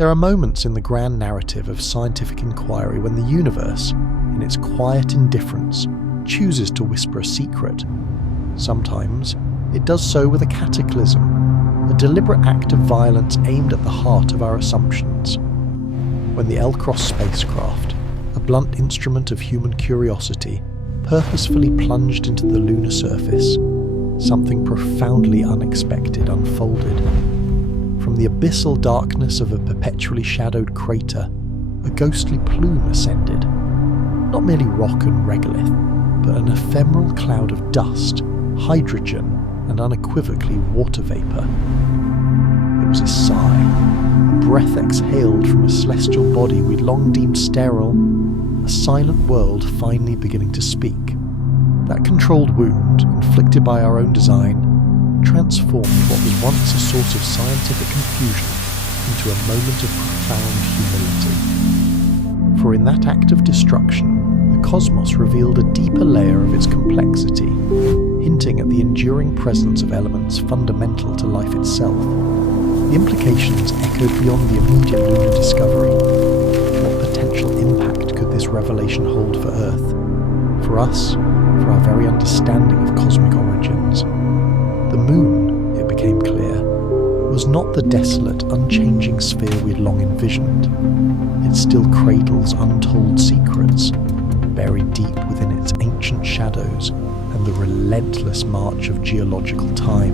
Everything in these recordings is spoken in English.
There are moments in the grand narrative of scientific inquiry when the universe, in its quiet indifference, chooses to whisper a secret. Sometimes it does so with a cataclysm, a deliberate act of violence aimed at the heart of our assumptions. When the L-Cross spacecraft, a blunt instrument of human curiosity, purposefully plunged into the lunar surface, something profoundly unexpected unfolded. From the abyssal darkness of a perpetually shadowed crater, a ghostly plume ascended. Not merely rock and regolith, but an ephemeral cloud of dust, hydrogen, and unequivocally water vapour. It was a sigh, a breath exhaled from a celestial body we'd long deemed sterile, a silent world finally beginning to speak. That controlled wound, inflicted by our own design, transformed what was once a source of scientific confusion into a moment of profound humility. For in that act of destruction, the cosmos revealed a deeper layer of its complexity, hinting at the enduring presence of elements fundamental to life itself. The implications echoed beyond the immediate lunar discovery. What potential impact could this revelation hold for Earth? For us, for our very understanding of cosmic origins? The moon, it became clear, was not the desolate, unchanging sphere we'd long envisioned. It still cradles untold secrets, buried deep within its ancient shadows and the relentless march of geological time.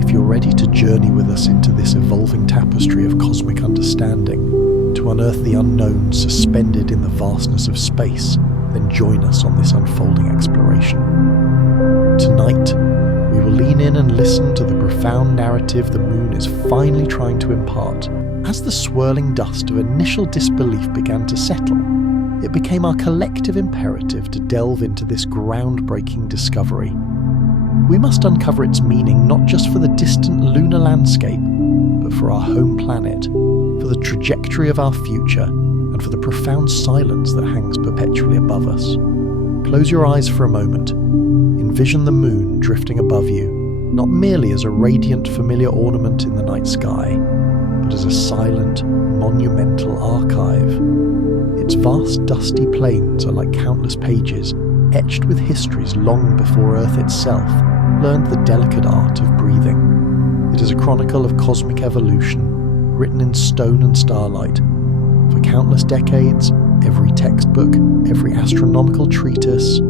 If you're ready to journey with us into this evolving tapestry of cosmic understanding, to unearth the unknown suspended in the vastness of space, then join us on this unfolding exploration. Tonight, we will lean in and listen to the profound narrative the moon is finally trying to impart. As the swirling dust of initial disbelief began to settle, it became our collective imperative to delve into this groundbreaking discovery. We must uncover its meaning not just for the distant lunar landscape, but for our home planet, for the trajectory of our future, and for the profound silence that hangs perpetually above us. Close your eyes for a moment. Envision the moon drifting above you, not merely as a radiant familiar ornament in the night sky, but as a silent, monumental archive. Its vast dusty plains are like countless pages, etched with histories long before Earth itself learned the delicate art of breathing. It is a chronicle of cosmic evolution, written in stone and starlight. For countless decades, every textbook, every astronomical treatise,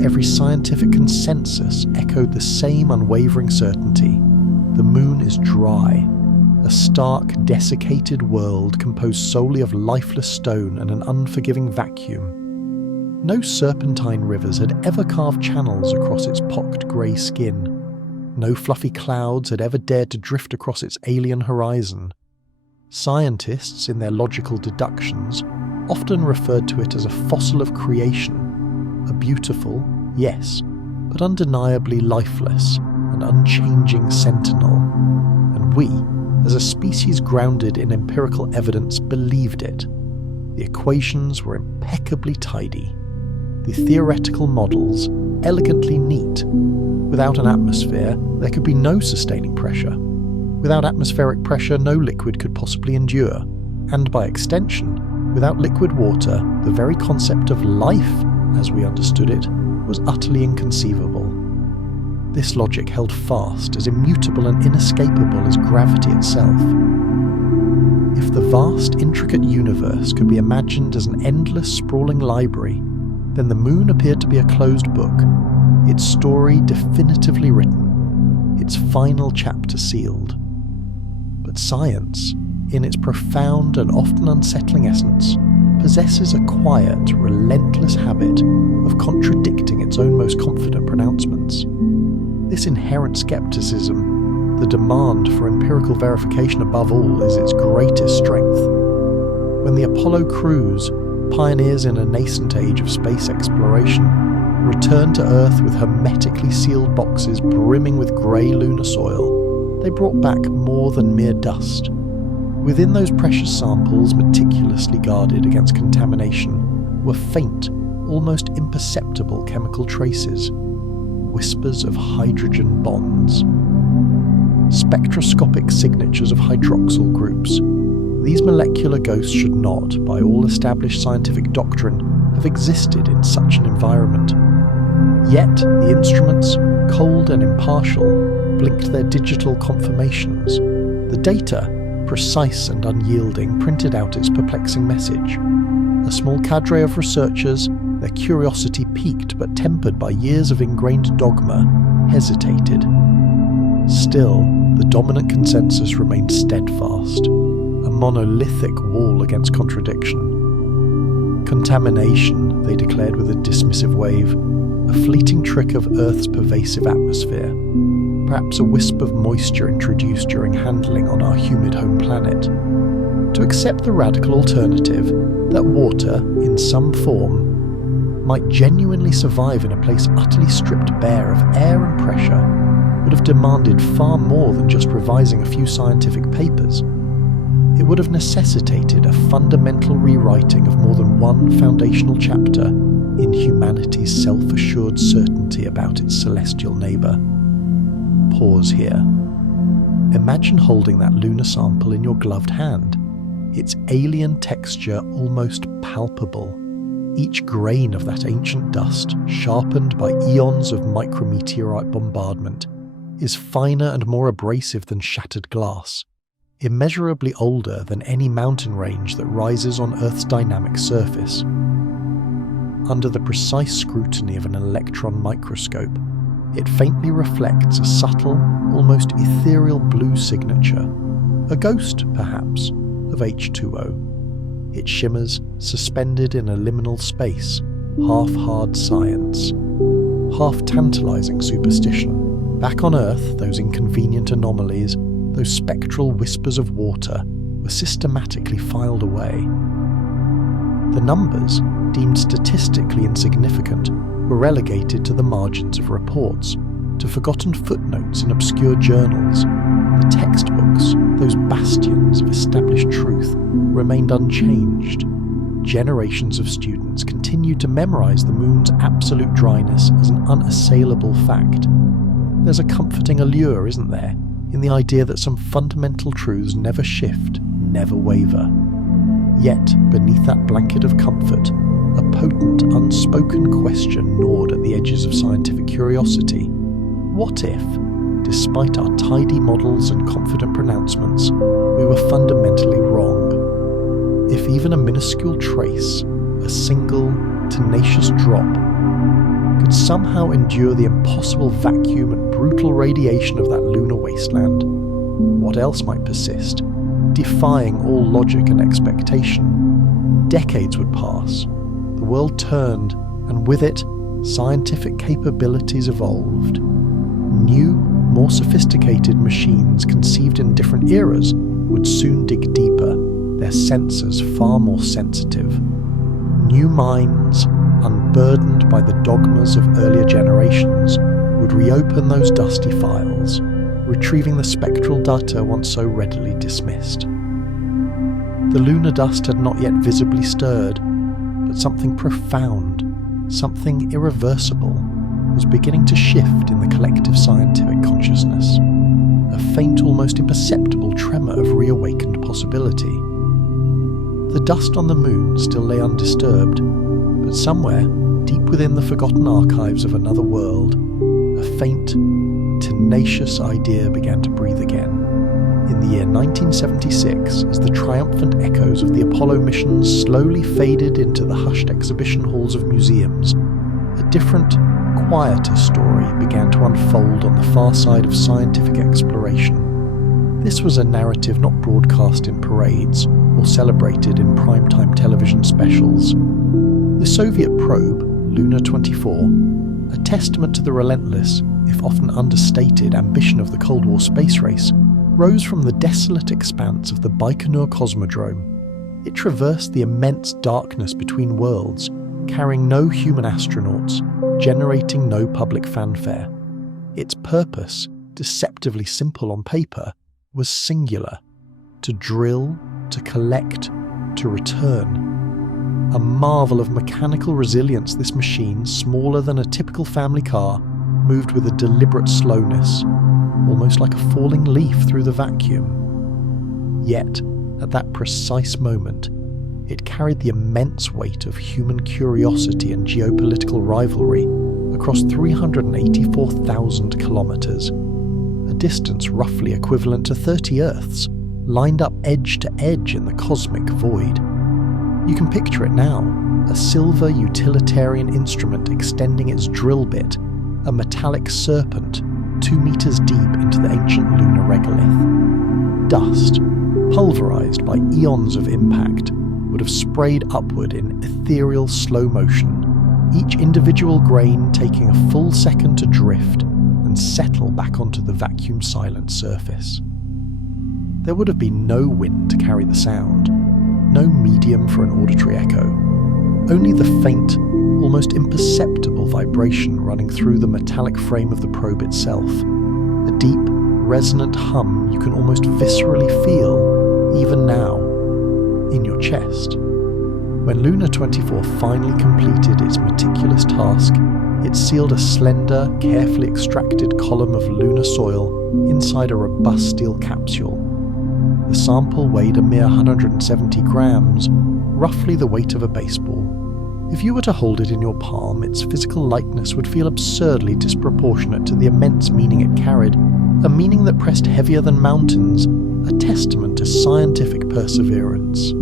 every scientific consensus echoed the same unwavering certainty. The moon is dry, a stark, desiccated world composed solely of lifeless stone and an unforgiving vacuum. No serpentine rivers had ever carved channels across its pocked grey skin. No fluffy clouds had ever dared to drift across its alien horizon. Scientists, in their logical deductions, often referred to it as a fossil of creation, a beautiful, yes, but undeniably lifeless and unchanging sentinel. And we, as a species grounded in empirical evidence, believed it. The equations were impeccably tidy, the theoretical models elegantly neat. Without an atmosphere, there could be no sustaining pressure. Without atmospheric pressure, no liquid could possibly endure. And by extension, without liquid water, the very concept of life, as we understood it, was utterly inconceivable. This logic held fast, as immutable and inescapable as gravity itself. If the vast, intricate universe could be imagined as an endless, sprawling library, then the moon appeared to be a closed book, its story definitively written, its final chapter sealed. But science, in its profound and often unsettling essence, possesses a quiet, relentless habit of contradicting its own most confident pronouncements. This inherent skepticism, the demand for empirical verification above all, is its greatest strength. When the Apollo crews, pioneers in a nascent age of space exploration, returned to Earth with hermetically sealed boxes brimming with grey lunar soil, they brought back more than mere dust. Within those precious samples, meticulously guarded against contamination, were faint, almost imperceptible chemical traces, whispers of hydrogen bonds, spectroscopic signatures of hydroxyl groups, these molecular ghosts should not, by all established scientific doctrine, have existed in such an environment. Yet the instruments, cold and impartial, blinked their digital confirmations. The data, precise and unyielding, printed out its perplexing message. A small cadre of researchers, their curiosity piqued but tempered by years of ingrained dogma, hesitated. Still, the dominant consensus remained steadfast, a monolithic wall against contradiction. Contamination, they declared with a dismissive wave, a fleeting trick of Earth's pervasive atmosphere, perhaps a wisp of moisture introduced during handling on our humid home planet. To accept the radical alternative, that water, in some form, might genuinely survive in a place utterly stripped bare of air and pressure, would have demanded far more than just revising a few scientific papers. It would have necessitated a fundamental rewriting of more than one foundational chapter in humanity's self-assured certainty about its celestial neighbour. Pause here. Imagine holding that lunar sample in your gloved hand, its alien texture almost palpable. Each grain of that ancient dust, sharpened by eons of micrometeorite bombardment, is finer and more abrasive than shattered glass, immeasurably older than any mountain range that rises on Earth's dynamic surface. Under the precise scrutiny of an electron microscope, it faintly reflects a subtle, almost ethereal blue signature, a ghost, perhaps, of H2O. It shimmers, suspended in a liminal space, half hard science, half tantalizing superstition. Back on Earth, those inconvenient anomalies, those spectral whispers of water, were systematically filed away. The numbers, deemed statistically insignificant, were relegated to the margins of reports, to forgotten footnotes in obscure journals. The textbooks, those bastions of established truth, remained unchanged. Generations of students continued to memorize the moon's absolute dryness as an unassailable fact. There's a comforting allure, isn't there, in the idea that some fundamental truths never shift, never waver. Yet, beneath that blanket of comfort, a potent, unspoken question gnawed at the edges of scientific curiosity. What if, despite our tidy models and confident pronouncements, we were fundamentally wrong? If even a minuscule trace, a single, tenacious drop, could somehow endure the impossible vacuum and brutal radiation of that lunar wasteland, what else might persist, defying all logic and expectation? Decades would pass, the world turned, and with it, scientific capabilities evolved. New, more sophisticated machines conceived in different eras would soon dig deeper, their sensors far more sensitive. New minds, unburdened by the dogmas of earlier generations, would reopen those dusty files, retrieving the spectral data once so readily dismissed. The lunar dust had not yet visibly stirred, but something profound, something irreversible, was beginning to shift in the collective scientific consciousness, a faint, almost imperceptible tremor of reawakened possibility. The dust on the moon still lay undisturbed, but somewhere, deep within the forgotten archives of another world, a faint, tenacious idea began to breathe again. In the year 1976, as the triumphant echoes of the Apollo missions slowly faded into the hushed exhibition halls of museums, a different, quieter story began to unfold on the far side of scientific exploration. This was a narrative not broadcast in parades or celebrated in primetime television specials. The Soviet probe, Lunar 24, a testament to the relentless, if often understated, ambition of the Cold War space race, rose from the desolate expanse of the Baikonur Cosmodrome. It traversed the immense darkness between worlds, carrying no human astronauts, generating no public fanfare. Its purpose, deceptively simple on paper, was singular: to drill, to collect, to return. A marvel of mechanical resilience, this machine, smaller than a typical family car, moved with a deliberate slowness, almost like a falling leaf through the vacuum. Yet, At that precise moment, it carried the immense weight of human curiosity and geopolitical rivalry across 384,000 kilometers, a distance roughly equivalent to 30 Earths, lined up edge to edge in the cosmic void. You can picture it now, a silver utilitarian instrument extending its drill bit, a metallic serpent 2 meters deep into the ancient lunar regolith. Dust, pulverized by eons of impact, would have sprayed upward in ethereal slow motion, each individual grain taking a full second to drift and settle back onto the vacuum-silent surface. There would have been no wind to carry the sound, no medium for an auditory echo, only the faint, almost imperceptible vibration running through the metallic frame of the probe itself, a deep, resonant hum you can almost viscerally feel, even now, in your chest. When Lunar 24 finally completed its meticulous task, it sealed a slender, carefully extracted column of lunar soil inside a robust steel capsule. The sample weighed a mere 170 grams, roughly the weight of a baseball. If you were to hold it in your palm, its physical lightness would feel absurdly disproportionate to the immense meaning it carried, a meaning that pressed heavier than mountains, a testament to scientific perseverance.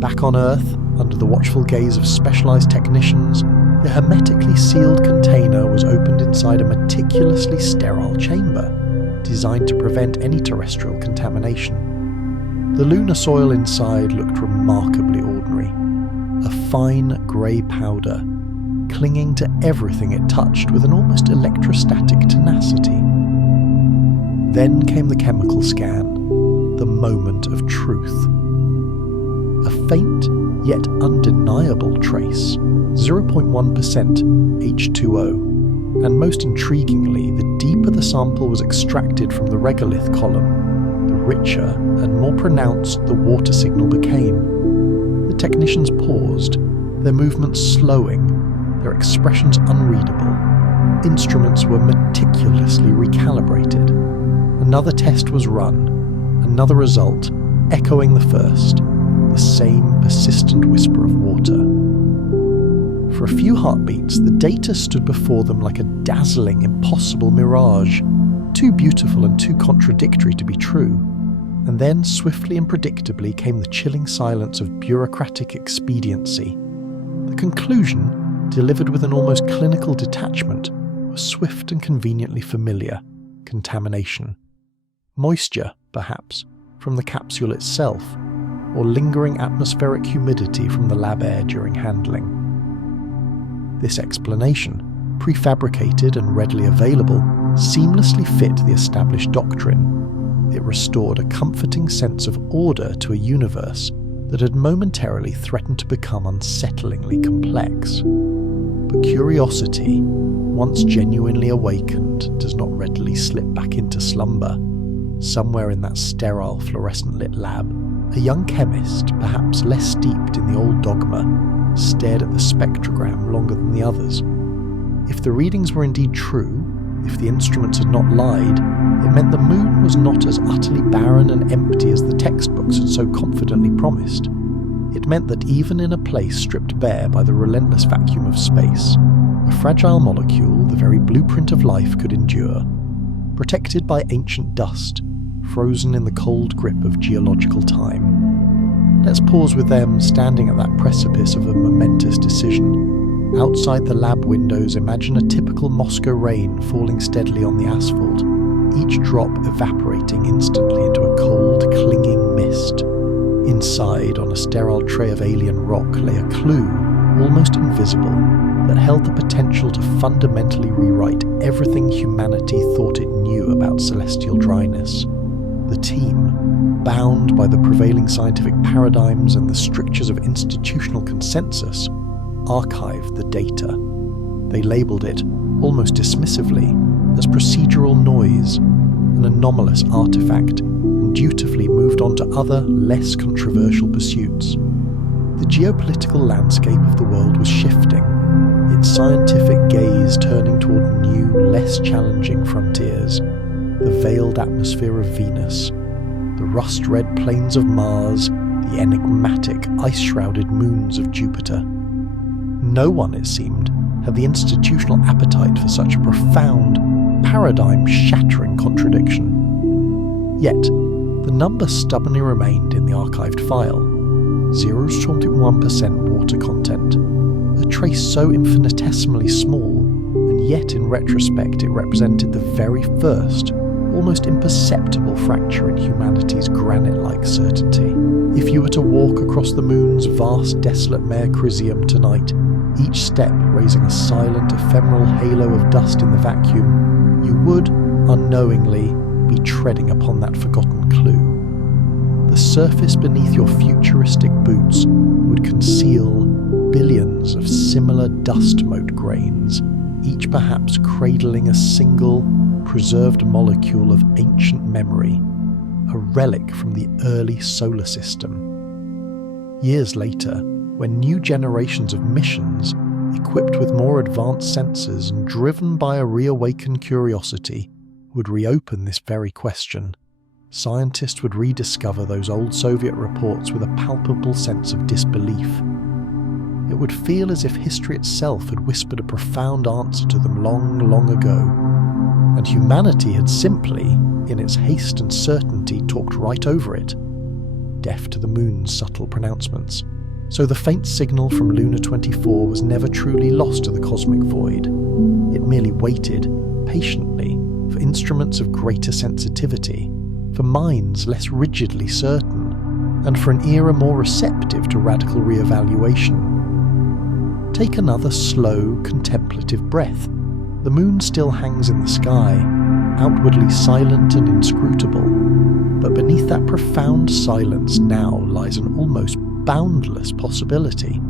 Back on Earth, under the watchful gaze of specialized technicians, the hermetically sealed container was opened inside a meticulously sterile chamber, designed to prevent any terrestrial contamination. The lunar soil inside looked remarkably ordinary, a fine grey powder, clinging to everything it touched with an almost electrostatic tenacity. Then came the chemical scan, the moment of truth. A faint yet undeniable trace, 0.1% H2O, and most intriguingly, the deeper the sample was extracted from the regolith column, the richer and more pronounced the water signal became. The technicians paused, their movements slowing, their expressions unreadable. Instruments were meticulously recalibrated. Another test was run, another result, echoing the first, the same persistent whisper of water. For a few heartbeats, the data stood before them like a dazzling, impossible mirage, too beautiful and too contradictory to be true. And then, swiftly and predictably, came the chilling silence of bureaucratic expediency. The conclusion, delivered with an almost clinical detachment, was swift and conveniently familiar: contamination. Moisture, perhaps, from the capsule itself, or lingering atmospheric humidity from the lab air during handling. This explanation, prefabricated and readily available, seamlessly fit the established doctrine. It restored a comforting sense of order to a universe that had momentarily threatened to become unsettlingly complex. But curiosity, once genuinely awakened, does not readily slip back into slumber. Somewhere in that sterile, fluorescent-lit lab, a young chemist, perhaps less steeped in the old dogma, stared at the spectrogram longer than the others. If the readings were indeed true, if the instruments had not lied, it meant the moon was not as utterly barren and empty as the textbooks had so confidently promised. It meant that even in a place stripped bare by the relentless vacuum of space, a fragile molecule, the very blueprint of life, could endure, protected by ancient dust, frozen in the cold grip of geological time. Let's pause with them standing at that precipice of a momentous decision. Outside the lab windows, imagine a typical Moscow rain falling steadily on the asphalt, each drop evaporating instantly into a cold, clinging mist. Inside, on a sterile tray of alien rock, lay a clue, almost invisible, that held the potential to fundamentally rewrite everything humanity thought it knew about celestial dryness. The team, bound by the prevailing scientific paradigms and the strictures of institutional consensus, archived the data. They labelled it, almost dismissively, as procedural noise, an anomalous artifact, and dutifully moved on to other, less controversial pursuits. The geopolitical landscape of the world was shifting, its scientific gaze turning toward new, less challenging frontiers: the veiled atmosphere of Venus, the the rust-red plains of Mars, the enigmatic ice-shrouded moons of Jupiter. No one, it seemed, had the institutional appetite for such a profound, paradigm-shattering contradiction. Yet, the number stubbornly remained in the archived file: 0.1% water content, a trace so infinitesimally small, and yet in retrospect it represented the very first, almost imperceptible fracture in humanity's granite-like certainty. If you were to walk across the moon's vast desolate mare Crisium tonight, each step raising a silent ephemeral halo of dust in the vacuum, you would, unknowingly, be treading upon that forgotten clue. The surface beneath your futuristic boots would conceal billions of similar dust mote grains, each perhaps cradling a single, preserved molecule of ancient memory, a relic from the early solar system. Years later, when new generations of missions, equipped with more advanced sensors and driven by a reawakened curiosity, would reopen this very question, scientists would rediscover those old Soviet reports with a palpable sense of disbelief. It would feel as if history itself had whispered a profound answer to them long, long ago, and humanity had simply, in its haste and certainty, talked right over it, deaf to the moon's subtle pronouncements. So the faint signal from Lunar 24 was never truly lost to the cosmic void. It merely waited, patiently, for instruments of greater sensitivity, for minds less rigidly certain, and for an era more receptive to radical re-evaluation. Take another slow, contemplative breath. The moon still hangs in the sky, outwardly silent and inscrutable, but beneath that profound silence now lies an almost boundless possibility,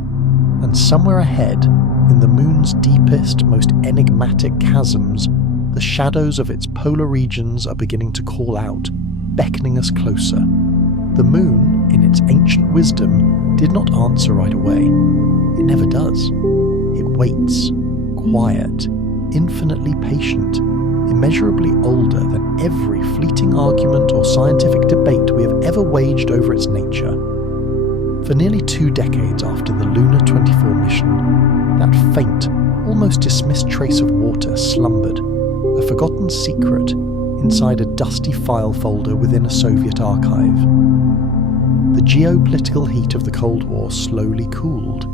and somewhere ahead, in the moon's deepest, most enigmatic chasms, the shadows of its polar regions are beginning to call out, beckoning us closer. The moon, in its ancient wisdom, did not answer right away. It never does. It waits, quiet, infinitely patient, immeasurably older than every fleeting argument or scientific debate we have ever waged over its nature. For nearly 2 decades after the Lunar 24 mission, that faint, almost dismissed trace of water slumbered, a forgotten secret, inside a dusty file folder within a Soviet archive. The geopolitical heat of the Cold War slowly cooled.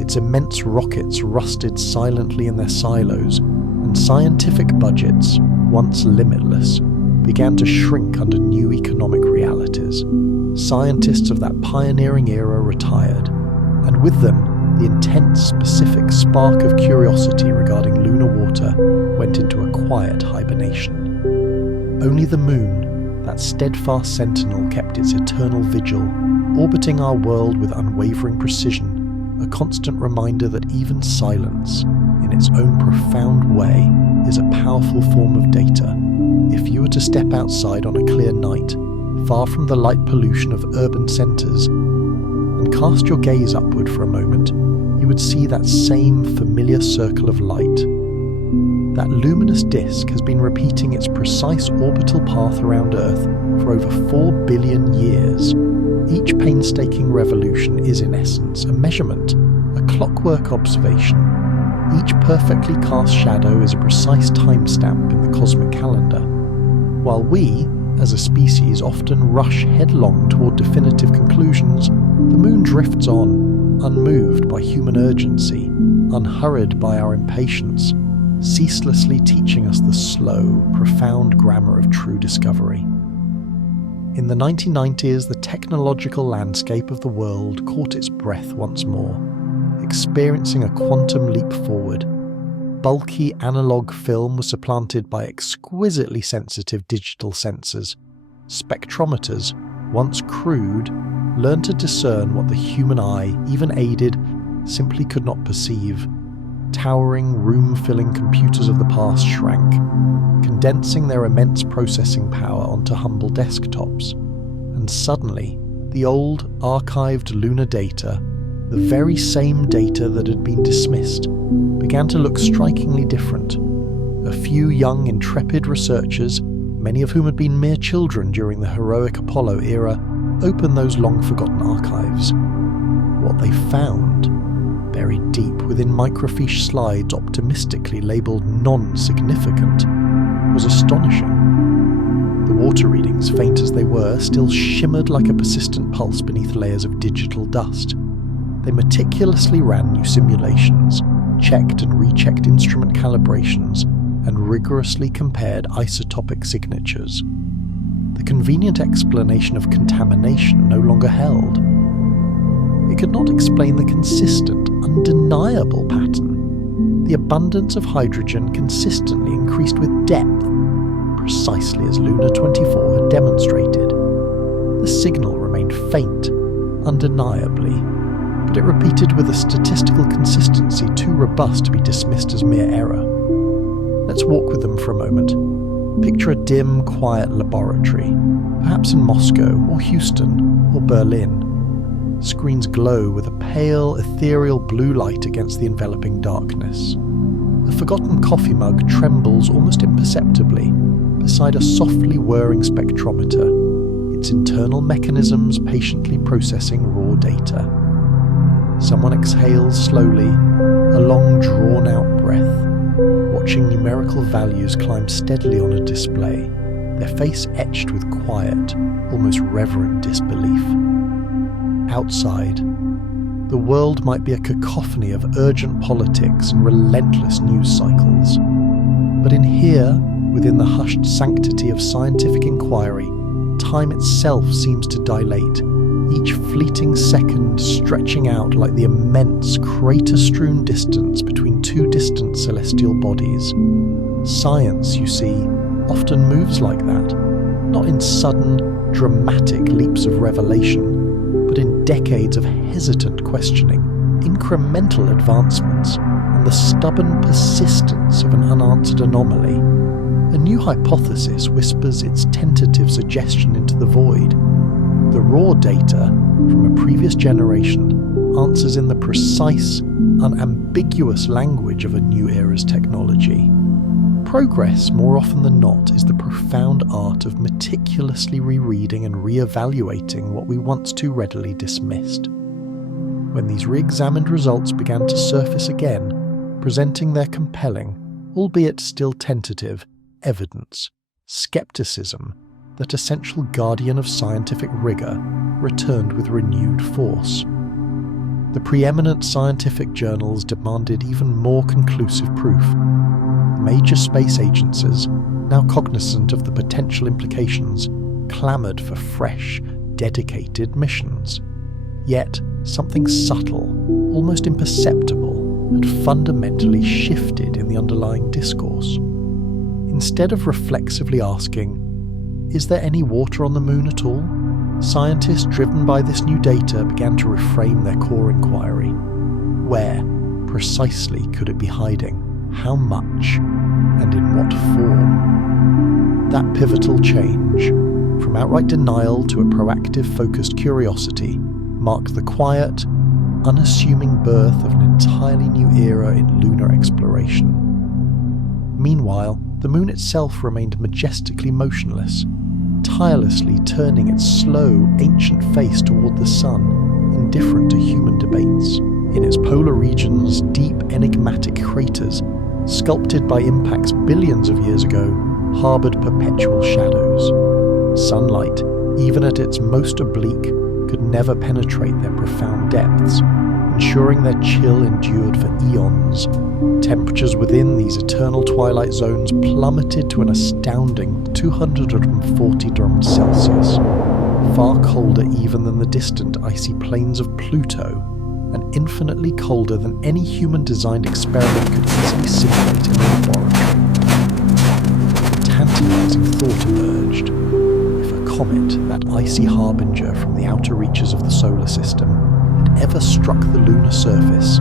Its immense rockets rusted silently in their silos, and scientific budgets, once limitless, began to shrink under new economic realities. Scientists of that pioneering era retired, and with them, the intense, specific spark of curiosity regarding lunar water went into a quiet hibernation. Only the moon, that steadfast sentinel, kept its eternal vigil, orbiting our world with unwavering precision, a constant reminder that even silence, in its own profound way, is a powerful form of data. If you were to step outside on a clear night, far from the light pollution of urban centres, and cast your gaze upward for a moment, you would see that same familiar circle of light. That luminous disk has been repeating its precise orbital path around Earth for over 4 billion years. Each painstaking revolution is in essence a measurement, a clockwork observation. Each perfectly cast shadow is a precise timestamp in the cosmic calendar. While we, as a species, often rush headlong toward definitive conclusions, the moon drifts on, unmoved by human urgency, unhurried by our impatience, ceaselessly teaching us the slow, profound grammar of true discovery. In the 1990s, the technological landscape of the world caught its breath once more, experiencing a quantum leap forward. Bulky analog film was supplanted by exquisitely sensitive digital sensors. Spectrometers, once crude, learned to discern what the human eye, even aided, simply could not perceive. Towering, room-filling computers of the past shrank, condensing their immense processing power onto humble desktops. And suddenly, the old, archived lunar data, the very same data that had been dismissed, began to look strikingly different. A few young, intrepid researchers, many of whom had been mere children during the heroic Apollo era, open those long-forgotten archives. What they found, buried deep within microfiche slides optimistically labelled non-significant, was astonishing. The water readings, faint as they were, still shimmered like a persistent pulse beneath layers of digital dust. They meticulously ran new simulations, checked and rechecked instrument calibrations, and rigorously compared isotopic signatures. The convenient explanation of contamination no longer held. It could not explain the consistent, undeniable pattern. The abundance of hydrogen consistently increased with depth, precisely as Lunar 24 had demonstrated. The signal remained faint, undeniably, but it repeated with a statistical consistency too robust to be dismissed as mere error. Let's walk with them for a moment. Picture a dim, quiet laboratory, perhaps in Moscow or Houston or Berlin. Screens glow with a pale, ethereal blue light against the enveloping darkness. A forgotten coffee mug trembles almost imperceptibly beside a softly whirring spectrometer, its internal mechanisms patiently processing raw data. Someone exhales slowly, a long drawn-out breath, watching numerical values climb steadily on a display, their face etched with quiet, almost reverent disbelief. Outside, the world might be a cacophony of urgent politics and relentless news cycles. But in here, within the hushed sanctity of scientific inquiry, time itself seems to dilate, each fleeting second stretching out like the immense crater-strewn distance between two distant celestial bodies. Science, you see, often moves like that, not in sudden, dramatic leaps of revelation, but in decades of hesitant questioning, incremental advancements, and the stubborn persistence of an unanswered anomaly. A new hypothesis whispers its tentative suggestion into the void. The raw data from a previous generation answers in the precise, unambiguous language of a new era's technology. Progress, more often than not, is the profound art of meticulously rereading and re-evaluating what we once too readily dismissed. When these re-examined results began to surface again, presenting their compelling, albeit still tentative, evidence, skepticism, that essential guardian of scientific rigour, returned with renewed force. The preeminent scientific journals demanded even more conclusive proof. Major space agencies, now cognizant of the potential implications, clamoured for fresh, dedicated missions. Yet, something subtle, almost imperceptible, had fundamentally shifted in the underlying discourse. Instead of reflexively asking, "Is there any water on the moon at all?" scientists driven by this new data began to reframe their core inquiry. Where, precisely, could it be hiding? How much? And in what form? That pivotal change, from outright denial to a proactive, focused curiosity, marked the quiet, unassuming birth of an entirely new era in lunar exploration. Meanwhile, the moon itself remained majestically motionless, tirelessly turning its slow, ancient face toward the sun, indifferent to human debates. In its polar regions, deep, enigmatic craters, sculpted by impacts billions of years ago, harboured perpetual shadows. Sunlight, even at its most oblique, could never penetrate their profound depths, ensuring their chill endured for eons. Temperatures within these eternal twilight zones plummeted to an astounding 240 degrees Celsius, far colder even than the distant icy plains of Pluto, and infinitely colder than any human-designed experiment could easily simulate in a laboratory. A tantalizing thought emerged. If a comet, that icy harbinger from the outer reaches of the solar system, had ever struck the lunar surface,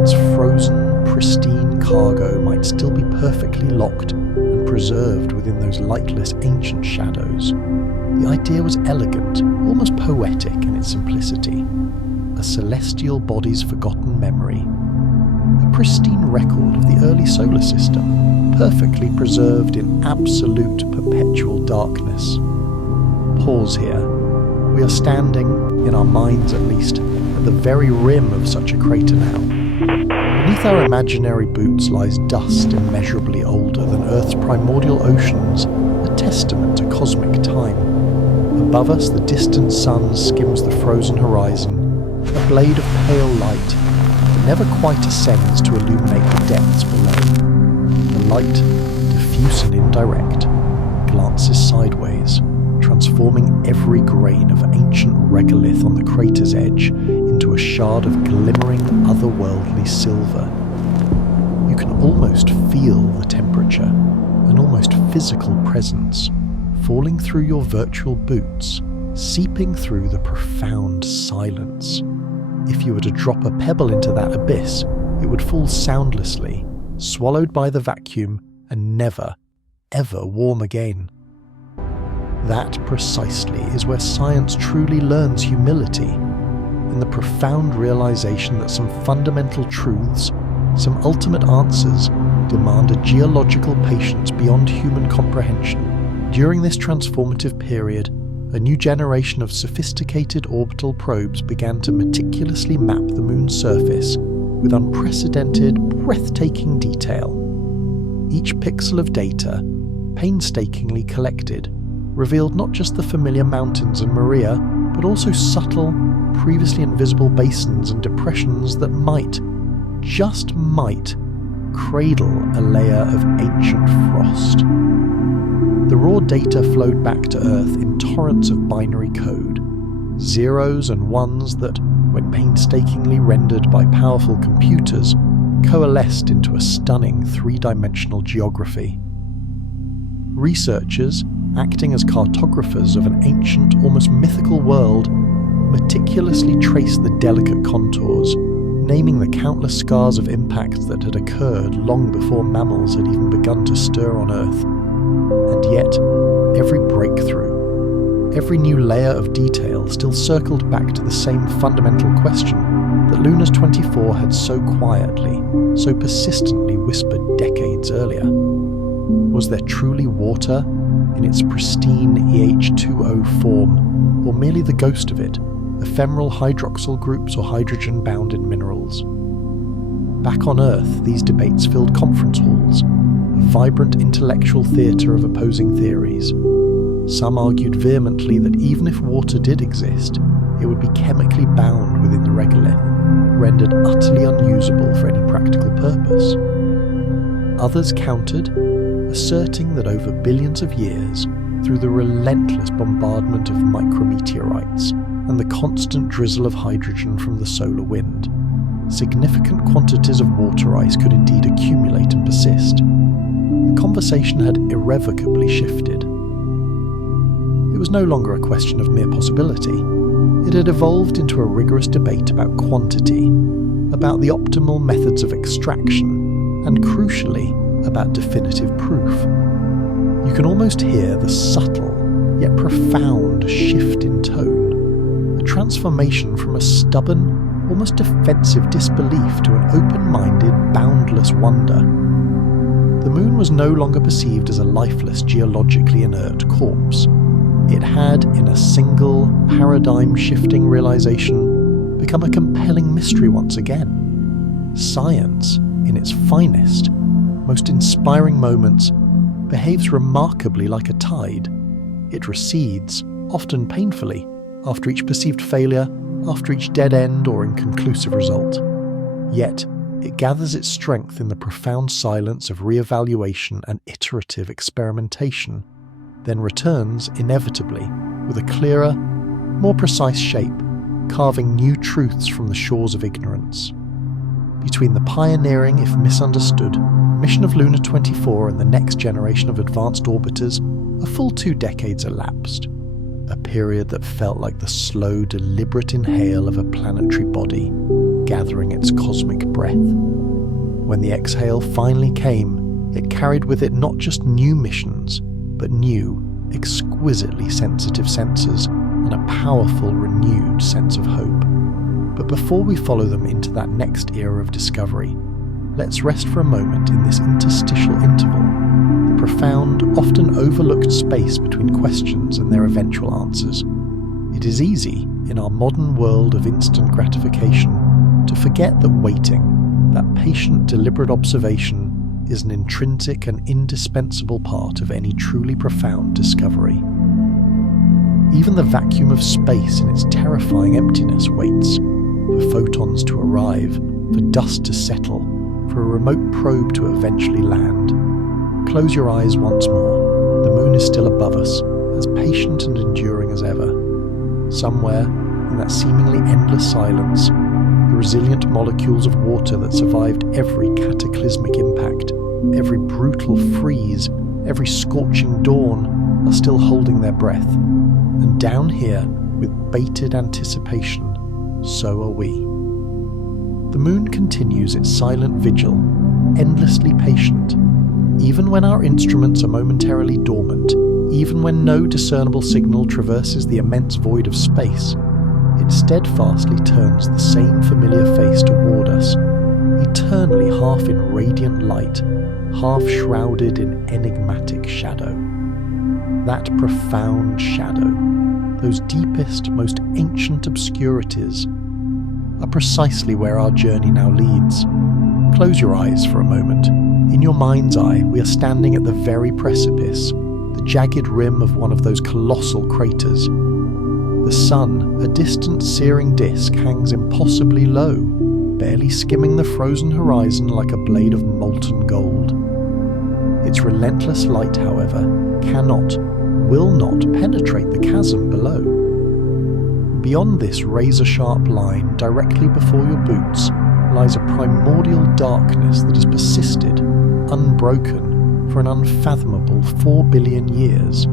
its frozen, pristine cargo might still be perfectly locked and preserved within those lightless ancient shadows. The idea was elegant, almost poetic in its simplicity. A celestial body's forgotten memory, a a pristine record of the early solar system, perfectly preserved in absolute perpetual darkness. Pause here. We are standing, in our minds at least, at the very rim of such a crater now. Beneath our imaginary boots lies dust immeasurably older than Earth's primordial oceans, a testament to cosmic time. Above us, the distant sun skims the frozen horizon, a blade of pale light that never quite ascends to illuminate the depths below. The light, diffuse and indirect, glances sideways, transforming every grain of ancient regolith on the crater's edge into a shard of glimmering, otherworldly silver. You can almost feel the temperature, an almost physical presence, falling through your virtual boots, seeping through the profound silence. If you were to drop a pebble into that abyss, it would fall soundlessly, swallowed by the vacuum, and never, ever warm again. That precisely is where science truly learns humility, in the profound realization that some fundamental truths, some ultimate answers, demand a geological patience beyond human comprehension. During this transformative period, a new generation of sophisticated orbital probes began to meticulously map the moon's surface with unprecedented, breathtaking detail. Each pixel of data, painstakingly collected, revealed not just the familiar mountains and Maria, but also subtle, previously invisible basins and depressions that might, just might, cradle a layer of ancient frost. The raw data flowed back to Earth in torrents of binary code, zeros and ones that, when painstakingly rendered by powerful computers, coalesced into a stunning three-dimensional geography. Researchers, acting as cartographers of an ancient, almost mythical world, meticulously traced the delicate contours, naming the countless scars of impacts that had occurred long before mammals had even begun to stir on Earth. And yet, every breakthrough, every new layer of detail still circled back to the same fundamental question that Lunar 24 had so quietly, so persistently whispered decades earlier. Was there truly water in its pristine EH2O form, or merely the ghost of it, ephemeral hydroxyl groups or hydrogen-bounded minerals? Back on Earth, these debates filled conference halls, a vibrant intellectual theatre of opposing theories. Some argued vehemently that even if water did exist, it would be chemically bound within the regolith, rendered utterly unusable for any practical purpose. Others countered, asserting that over billions of years, through the relentless bombardment of micrometeorites and the constant drizzle of hydrogen from the solar wind, significant quantities of water ice could indeed accumulate and persist. The conversation had irrevocably shifted. It was no longer a question of mere possibility. It had evolved into a rigorous debate about quantity, about the optimal methods of extraction, and crucially, about definitive proof. You can almost hear the subtle, yet profound shift in tone, a transformation from a stubborn, almost defensive disbelief to an open-minded, boundless wonder. The moon was no longer perceived as a lifeless, geologically inert corpse. It had, in a single, paradigm-shifting realization, become a compelling mystery once again. Science, in its finest, most inspiring moments, behaves remarkably like a tide. It recedes, often painfully, after each perceived failure, after each dead end or inconclusive result. Yet, it gathers its strength in the profound silence of re-evaluation and iterative experimentation, then returns, inevitably, with a clearer, more precise shape, carving new truths from the shores of ignorance. Between the pioneering, if misunderstood, mission of Lunar 24 and the next generation of advanced orbiters, a full 2 decades elapsed, a period that felt like the slow, deliberate inhale of a planetary body, gathering its cosmic breath. When the exhale finally came, it carried with it not just new missions, but new, exquisitely sensitive sensors and a powerful, renewed sense of hope. But before we follow them into that next era of discovery, let's rest for a moment in this interstitial interval, the profound, often overlooked space between questions and their eventual answers. It is easy, in our modern world of instant gratification, to forget that waiting, that patient, deliberate observation, is an intrinsic and indispensable part of any truly profound discovery. Even the vacuum of space in its terrifying emptiness waits for photons to arrive, for dust to settle, for a remote probe to eventually land. Close your eyes once more. The moon is still above us, as patient and enduring as ever. Somewhere, in that seemingly endless silence, the resilient molecules of water that survived every cataclysmic impact, every brutal freeze, every scorching dawn, are still holding their breath. And down here, with bated anticipation, so are we. The moon continues its silent vigil, endlessly patient. Even when our instruments are momentarily dormant, even when no discernible signal traverses the immense void of space, it steadfastly turns the same familiar face toward us, eternally half in radiant light, half shrouded in enigmatic shadow. That profound shadow, those deepest, most ancient obscurities, are precisely where our journey now leads. Close your eyes for a moment. In your mind's eye, we are standing at the very precipice, the jagged rim of one of those colossal craters. The sun, a distant searing disk, hangs impossibly low, barely skimming the frozen horizon like a blade of molten gold. Its relentless light, however, cannot, will not penetrate the chasm below. Beyond this razor-sharp line, directly before your boots, lies a primordial darkness that has persisted, unbroken, for an unfathomable 4 billion years.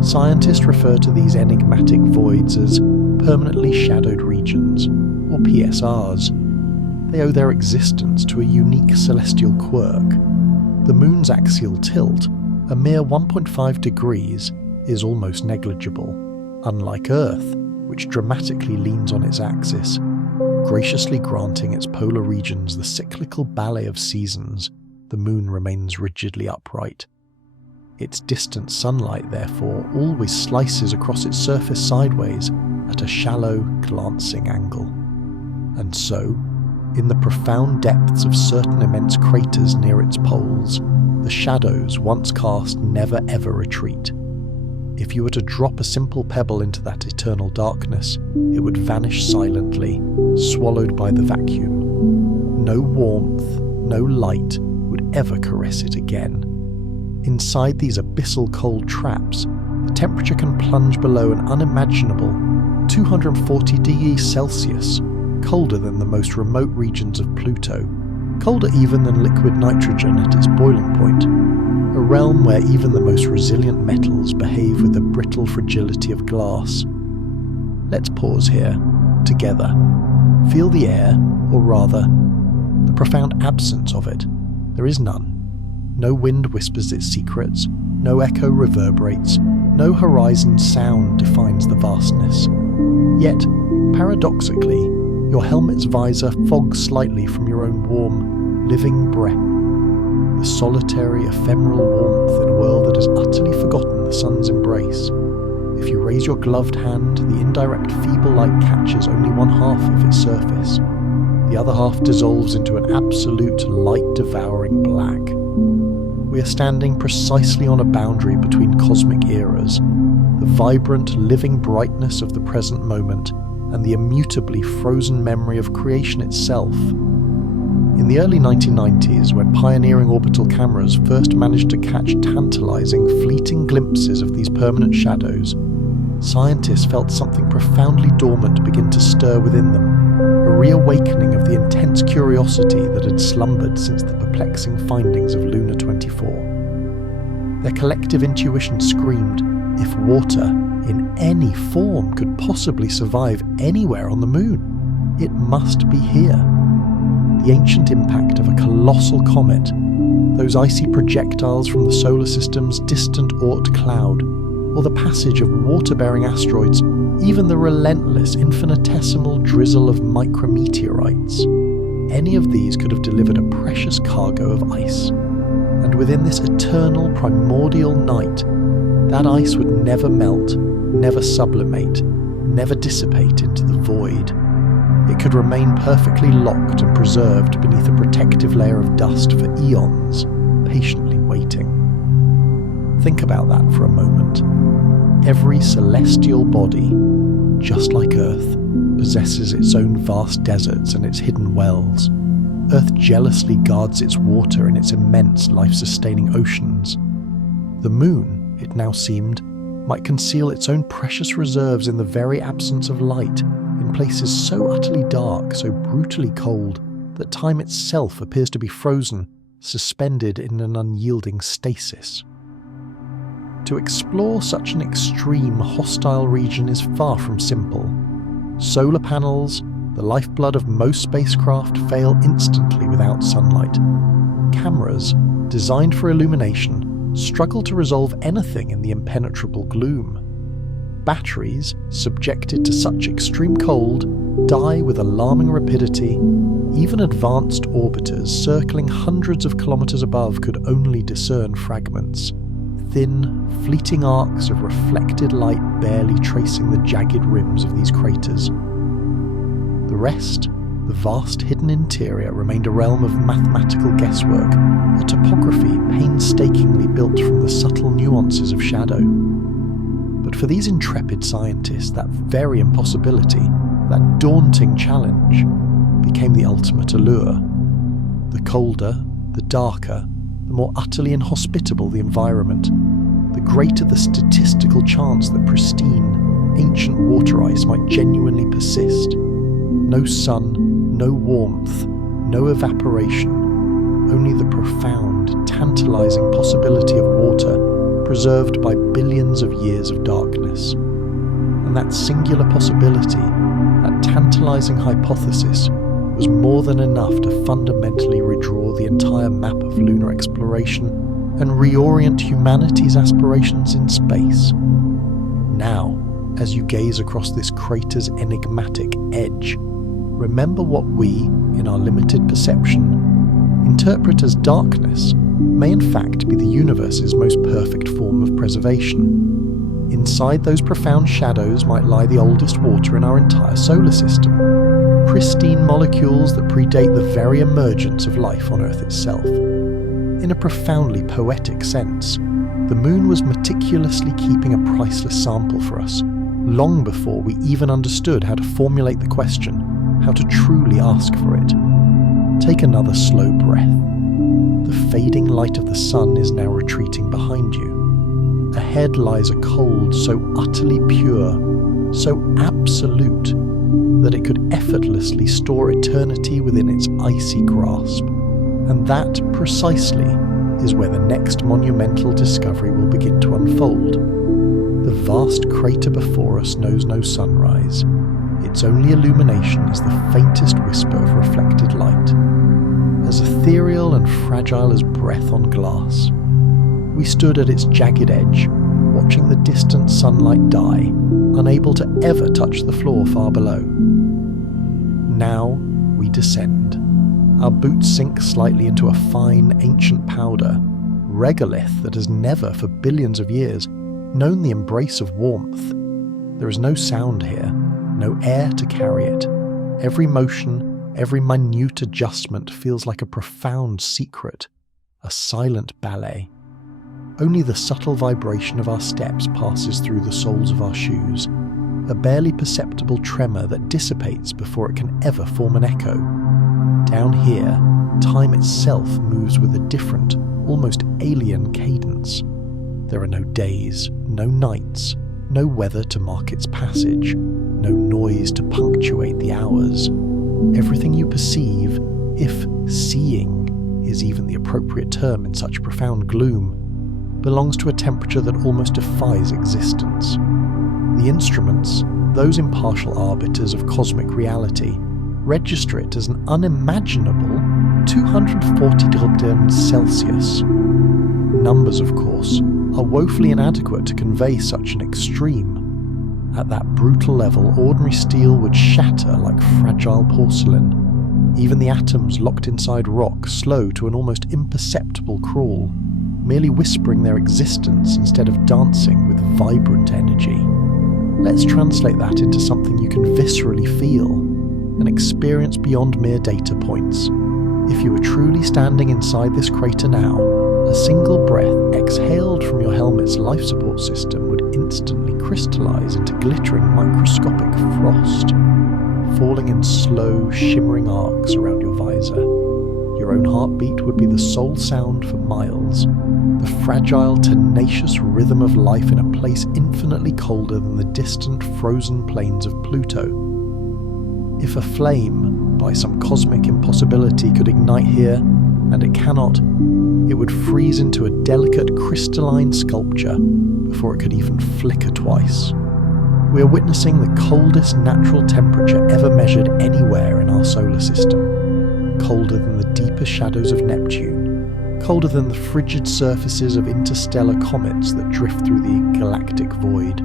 Scientists refer to these enigmatic voids as permanently shadowed regions, or PSRs. They owe their existence to a unique celestial quirk. The moon's axial tilt, a mere 1.5 degrees, is almost negligible, unlike Earth, which dramatically leans on its axis, graciously granting its polar regions the cyclical ballet of seasons. The moon remains rigidly upright. Its distant sunlight, therefore, always slices across its surface sideways at a shallow, glancing angle. And so, in the profound depths of certain immense craters near its poles, the shadows once cast never ever retreat. If you were to drop a simple pebble into that eternal darkness, it would vanish silently, swallowed by the vacuum. No warmth, no light would ever caress it again. Inside these abyssal cold traps, the temperature can plunge below an unimaginable 240 degrees Celsius, colder than the most remote regions of Pluto, colder even than liquid nitrogen at its boiling point, a realm where even the most resilient metals behave with the brittle fragility of glass. Let's pause here, together. Feel the air, or rather, the profound absence of it. There is none. No wind whispers its secrets, no echo reverberates, no horizon sound defines the vastness. Yet, paradoxically, your helmet's visor fogs slightly from your own warm, living breath. The solitary, ephemeral warmth in a world that has utterly forgotten the sun's embrace. If you raise your gloved hand, the indirect feeble light catches only one half of its surface. The other half dissolves into an absolute light-devouring black. We are standing precisely on a boundary between cosmic eras, the vibrant, living brightness of the present moment and the immutably frozen memory of creation itself. In the early 1990s, when pioneering orbital cameras first managed to catch tantalizing, fleeting glimpses of these permanent shadows, scientists felt something profoundly dormant begin to stir within them, a reawakening of the intense curiosity that had slumbered since the perplexing findings of Lunar 24. Their collective intuition screamed, if water, in any form, could possibly survive anywhere on the moon, it must be here. The ancient impact of a colossal comet, those icy projectiles from the solar system's distant Oort cloud, or the passage of water-bearing asteroids, even the relentless infinitesimal drizzle of micrometeorites. any of these could have delivered a precious cargo of ice. And within this eternal primordial night, that ice would never melt, never sublimate, never dissipate into the void. It could remain perfectly locked and preserved beneath a protective layer of dust for eons, patiently waiting. Think about that for a moment. Every celestial body, just like Earth, possesses its own vast deserts and its hidden wells. Earth jealously guards its water in its immense life-sustaining oceans. The Moon, it now seemed, might conceal its own precious reserves in the very absence of light, in places so utterly dark, so brutally cold, that time itself appears to be frozen, suspended in an unyielding stasis. To explore such an extreme, hostile region is far from simple. Solar panels, the lifeblood of most spacecraft, fail instantly without sunlight. Cameras, designed for illumination, struggle to resolve anything in the impenetrable gloom. Batteries, subjected to such extreme cold, die with alarming rapidity. Even advanced orbiters circling hundreds of kilometers above could only discern fragments. Thin, fleeting arcs of reflected light barely tracing the jagged rims of these craters. The rest, the vast hidden interior, remained a realm of mathematical guesswork, a topography painstakingly built from the subtle nuances of shadow. But for these intrepid scientists, that very impossibility, that daunting challenge, became the ultimate allure. The colder, the darker, the more utterly inhospitable the environment, the greater the statistical chance that pristine, ancient water ice might genuinely persist. No sun, no warmth, no evaporation, only the profound, tantalizing possibility of water preserved by billions of years of darkness. And that singular possibility, that tantalizing hypothesis, was more than enough to fundamentally redraw the entire map of lunar exploration and reorient humanity's aspirations in space. Now, as you gaze across this crater's enigmatic edge, remember what we, in our limited perception, interpret as darkness may in fact be the universe's most perfect form of preservation. Inside those profound shadows might lie the oldest water in our entire solar system, pristine molecules that predate the very emergence of life on Earth itself. In a profoundly poetic sense, the Moon was meticulously keeping a priceless sample for us, long before we even understood how to formulate the question, how to truly ask for it. Take another slow breath. The fading light of the sun is now retreating behind you. Ahead lies a cold so utterly pure, so absolute, that it could effortlessly store eternity within its icy grasp. And that, precisely, is where the next monumental discovery will begin to unfold. The vast crater before us knows no sunrise. Its only illumination is the faintest whisper of reflected light. As ethereal and fragile as breath on glass, we stood at its jagged edge, watching the distant sunlight die, unable to ever touch the floor far below. Now we descend. Our boots sink slightly into a fine, ancient powder, regolith that has never, for billions of years, known the embrace of warmth. There is no sound here, no air to carry it. Every motion, every minute adjustment feels like a profound secret, a silent ballet. Only the subtle vibration of our steps passes through the soles of our shoes, a barely perceptible tremor that dissipates before it can ever form an echo. Down here, time itself moves with a different, almost alien cadence. There are no days, no nights, no weather to mark its passage, no noise to punctuate the hours. Everything you perceive, if seeing is even the appropriate term in such profound gloom, belongs to a temperature that almost defies existence. The instruments, those impartial arbiters of cosmic reality, register it as an unimaginable 240 degrees Celsius. Numbers, of course, are woefully inadequate to convey such an extreme. At that brutal level, ordinary steel would shatter like fragile porcelain. Even the atoms locked inside rock slow to an almost imperceptible crawl, merely whispering their existence instead of dancing with vibrant energy. Let's translate that into something you can viscerally feel, an experience beyond mere data points. If you were truly standing inside this crater now, a single breath exhaled from your helmet's life support system would instantly crystallize into glittering microscopic frost, falling in slow, shimmering arcs around your visor. Your own heartbeat would be the sole sound for miles, the fragile, tenacious rhythm of life in a place infinitely colder than the distant, frozen plains of Pluto. If a flame, by some cosmic impossibility, could ignite here, and it cannot, it would freeze into a delicate crystalline sculpture before it could even flicker twice. We are witnessing the coldest natural temperature ever measured anywhere in our solar system. Colder than the deepest shadows of Neptune, colder than the frigid surfaces of interstellar comets that drift through the galactic void.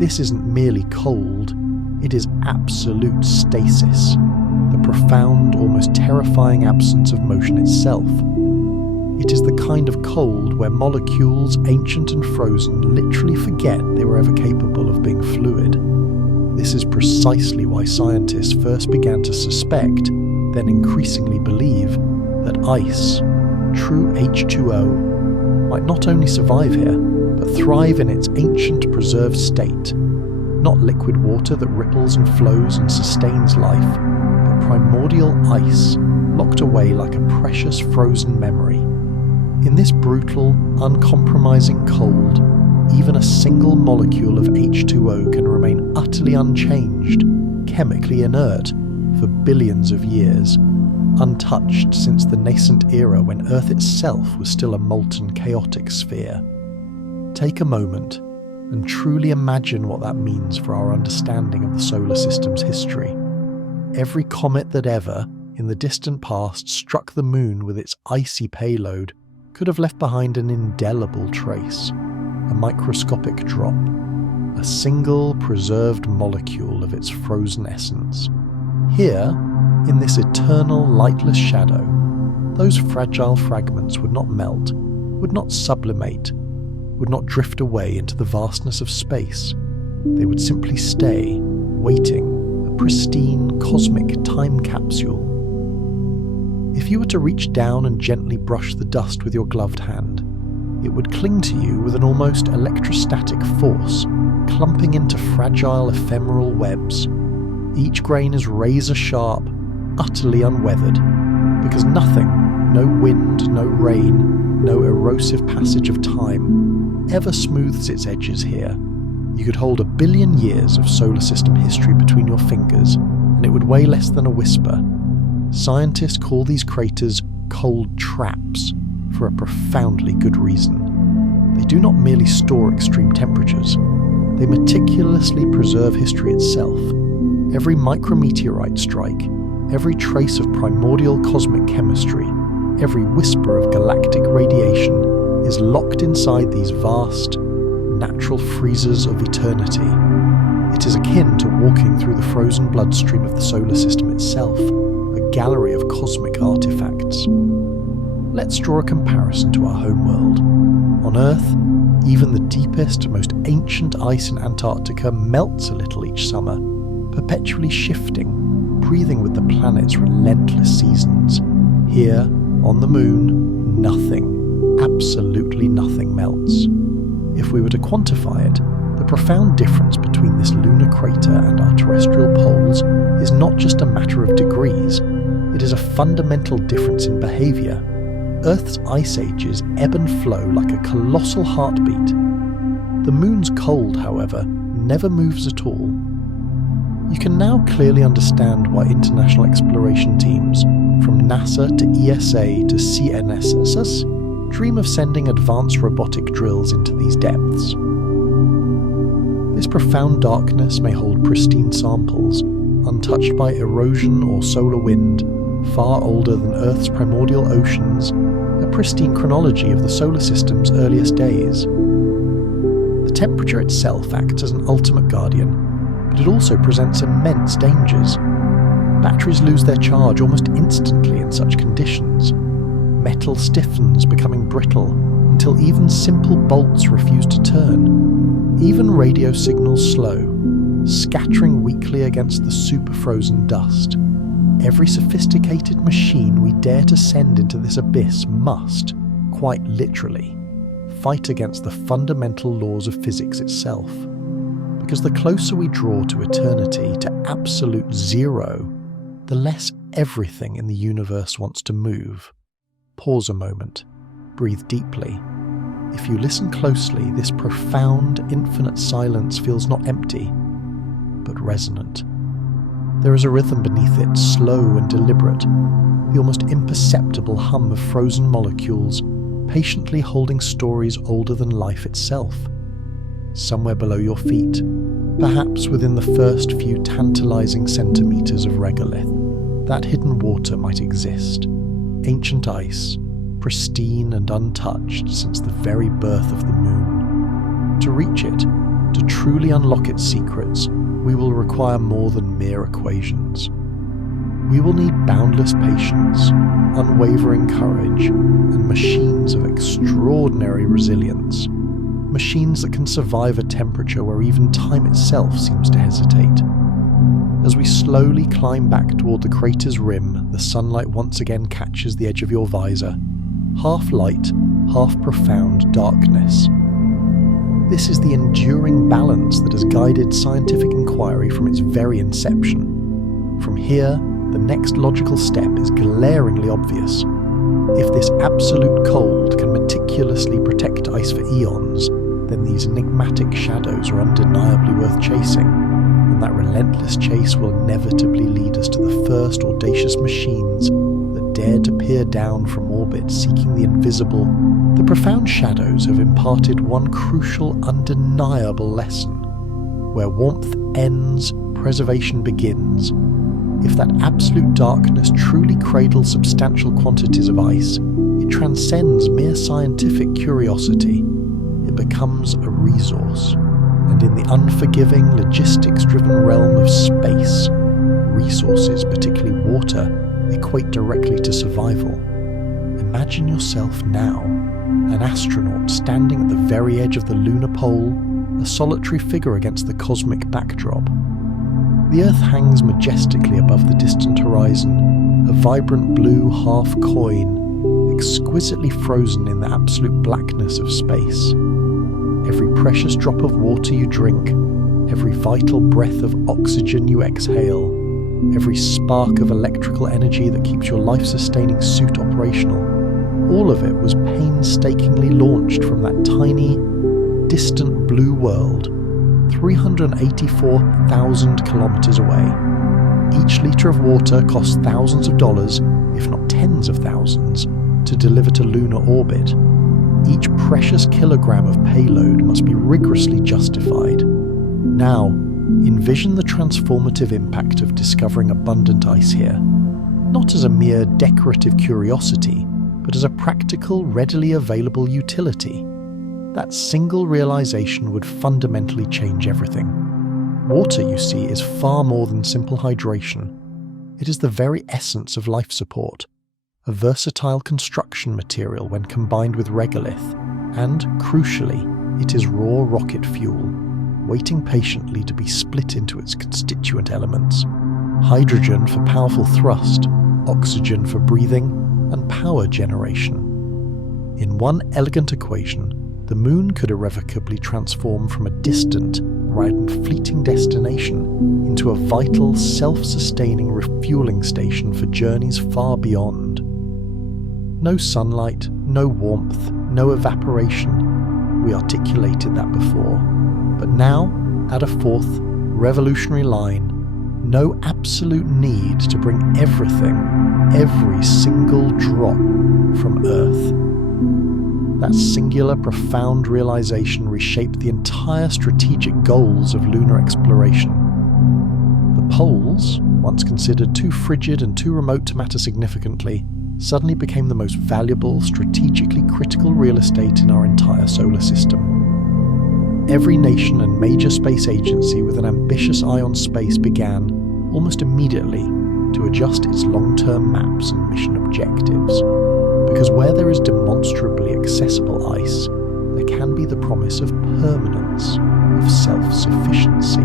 This isn't merely cold, it is absolute stasis, the profound, almost terrifying absence of motion itself. It is the kind of cold where molecules, ancient and frozen, literally forget they were ever capable of being fluid. This is precisely why scientists first began to suspect, then increasingly believe, that ice, true H2O, might not only survive here, but thrive in its ancient preserved state. Not liquid water that ripples and flows and sustains life, but primordial ice, locked away like a precious frozen memory. In this brutal, uncompromising cold, even a single molecule of H2O can remain utterly unchanged, chemically inert, for billions of years, untouched since the nascent era when Earth itself was still a molten, chaotic sphere. Take a moment and truly imagine what that means for our understanding of the solar system's history. Every comet that ever, in the distant past, struck the moon with its icy payload could have left behind an indelible trace, a microscopic drop, a single preserved molecule of its frozen essence. Here, in this eternal lightless shadow, those fragile fragments would not melt, would not sublimate, would not drift away into the vastness of space. They would simply stay, waiting, a pristine cosmic time capsule. If you were to reach down and gently brush the dust with your gloved hand, it would cling to you with an almost electrostatic force, clumping into fragile ephemeral webs. Each grain is razor-sharp, utterly unweathered, because nothing, no wind, no rain, no erosive passage of time, ever smooths its edges here. You could hold 1 billion years of solar system history between your fingers, and it would weigh less than a whisper. Scientists call these craters cold traps for a profoundly good reason. They do not merely store extreme temperatures, they meticulously preserve history itself. Every micrometeorite strike, every trace of primordial cosmic chemistry, every whisper of galactic radiation is locked inside these vast, natural freezers of eternity. It is akin to walking through the frozen bloodstream of the solar system itself, a gallery of cosmic artifacts. Let's draw a comparison to our homeworld. On Earth, even the deepest, most ancient ice in Antarctica melts a little each summer, perpetually shifting, breathing with the planet's relentless seasons. Here, on the moon, nothing, absolutely nothing melts. If we were to quantify it, the profound difference between this lunar crater and our terrestrial poles is not just a matter of degrees, it is a fundamental difference in behaviour. Earth's ice ages ebb and flow like a colossal heartbeat. The moon's cold, however, never moves at all. You can now clearly understand why international exploration teams, from NASA to ESA to CNSS, dream of sending advanced robotic drills into these depths. This profound darkness may hold pristine samples, untouched by erosion or solar wind, far older than Earth's primordial oceans, a pristine chronology of the solar system's earliest days. The temperature itself acts as an ultimate guardian, but it also presents immense dangers. Batteries lose their charge almost instantly in such conditions. Metal stiffens, becoming brittle, until even simple bolts refuse to turn. Even radio signals slow, scattering weakly against the super-frozen dust. Every sophisticated machine we dare to send into this abyss must, quite literally, fight against the fundamental laws of physics itself. Because the closer we draw to eternity, to absolute zero, the less everything in the universe wants to move. Pause a moment. Breathe deeply. If you listen closely, this profound, infinite silence feels not empty, but resonant. There is a rhythm beneath it, slow and deliberate, the almost imperceptible hum of frozen molecules, patiently holding stories older than life itself. Somewhere below your feet, perhaps within the first few tantalizing centimeters of regolith, that hidden water might exist. Ancient ice, pristine and untouched since the very birth of the moon. To reach it, to truly unlock its secrets, we will require more than mere equations. We will need boundless patience, unwavering courage, and machines of extraordinary resilience. Machines that can survive a temperature where even time itself seems to hesitate. As we slowly climb back toward the crater's rim, the sunlight once again catches the edge of your visor. Half light, half profound darkness. This is the enduring balance that has guided scientific inquiry from its very inception. From here, the next logical step is glaringly obvious. If this absolute cold can meticulously protect ice for eons, then these enigmatic shadows are undeniably worth chasing, and that relentless chase will inevitably lead us to the first audacious machines that dare to peer down from orbit seeking the invisible. The profound shadows have imparted one crucial, undeniable lesson. Where warmth ends, preservation begins. If that absolute darkness truly cradles substantial quantities of ice, it transcends mere scientific curiosity. It becomes a resource. And in the unforgiving, logistics-driven realm of space, resources, particularly water, equate directly to survival. Imagine yourself now, an astronaut standing at the very edge of the lunar pole, a solitary figure against the cosmic backdrop. The Earth hangs majestically above the distant horizon, a vibrant blue half-coin, exquisitely frozen in the absolute blackness of space. Every precious drop of water you drink, every vital breath of oxygen you exhale, every spark of electrical energy that keeps your life-sustaining suit operational, all of it was painstakingly launched from that tiny, distant blue world, 384,000 kilometers away. Each litre of water costs thousands of dollars, if not tens of thousands, to deliver to lunar orbit. Each precious kilogram of payload must be rigorously justified. Now, envision the transformative impact of discovering abundant ice here, not as a mere decorative curiosity, but as a practical, readily available utility. That single realization would fundamentally change everything. Water, you see, is far more than simple hydration. It is the very essence of life support, a versatile construction material when combined with regolith, and, crucially, it is raw rocket fuel, waiting patiently to be split into its constituent elements. Hydrogen for powerful thrust, oxygen for breathing, and power generation. In one elegant equation, the moon could irrevocably transform from a distant, rather than fleeting destination into a vital, self-sustaining refueling station for journeys far beyond. No sunlight, no warmth, no evaporation. We articulated that before. But now, add a fourth, revolutionary line. No absolute need to bring everything, every single drop, from Earth. That singular, profound realization reshaped the entire strategic goals of lunar exploration. The poles, once considered too frigid and too remote to matter significantly, suddenly became the most valuable, strategically critical real estate in our entire solar system. Every nation and major space agency with an ambitious eye on space began, almost immediately, to adjust its long-term maps and mission objectives. Because where there is demonstrably accessible ice, there can be the promise of permanence, of self-sufficiency.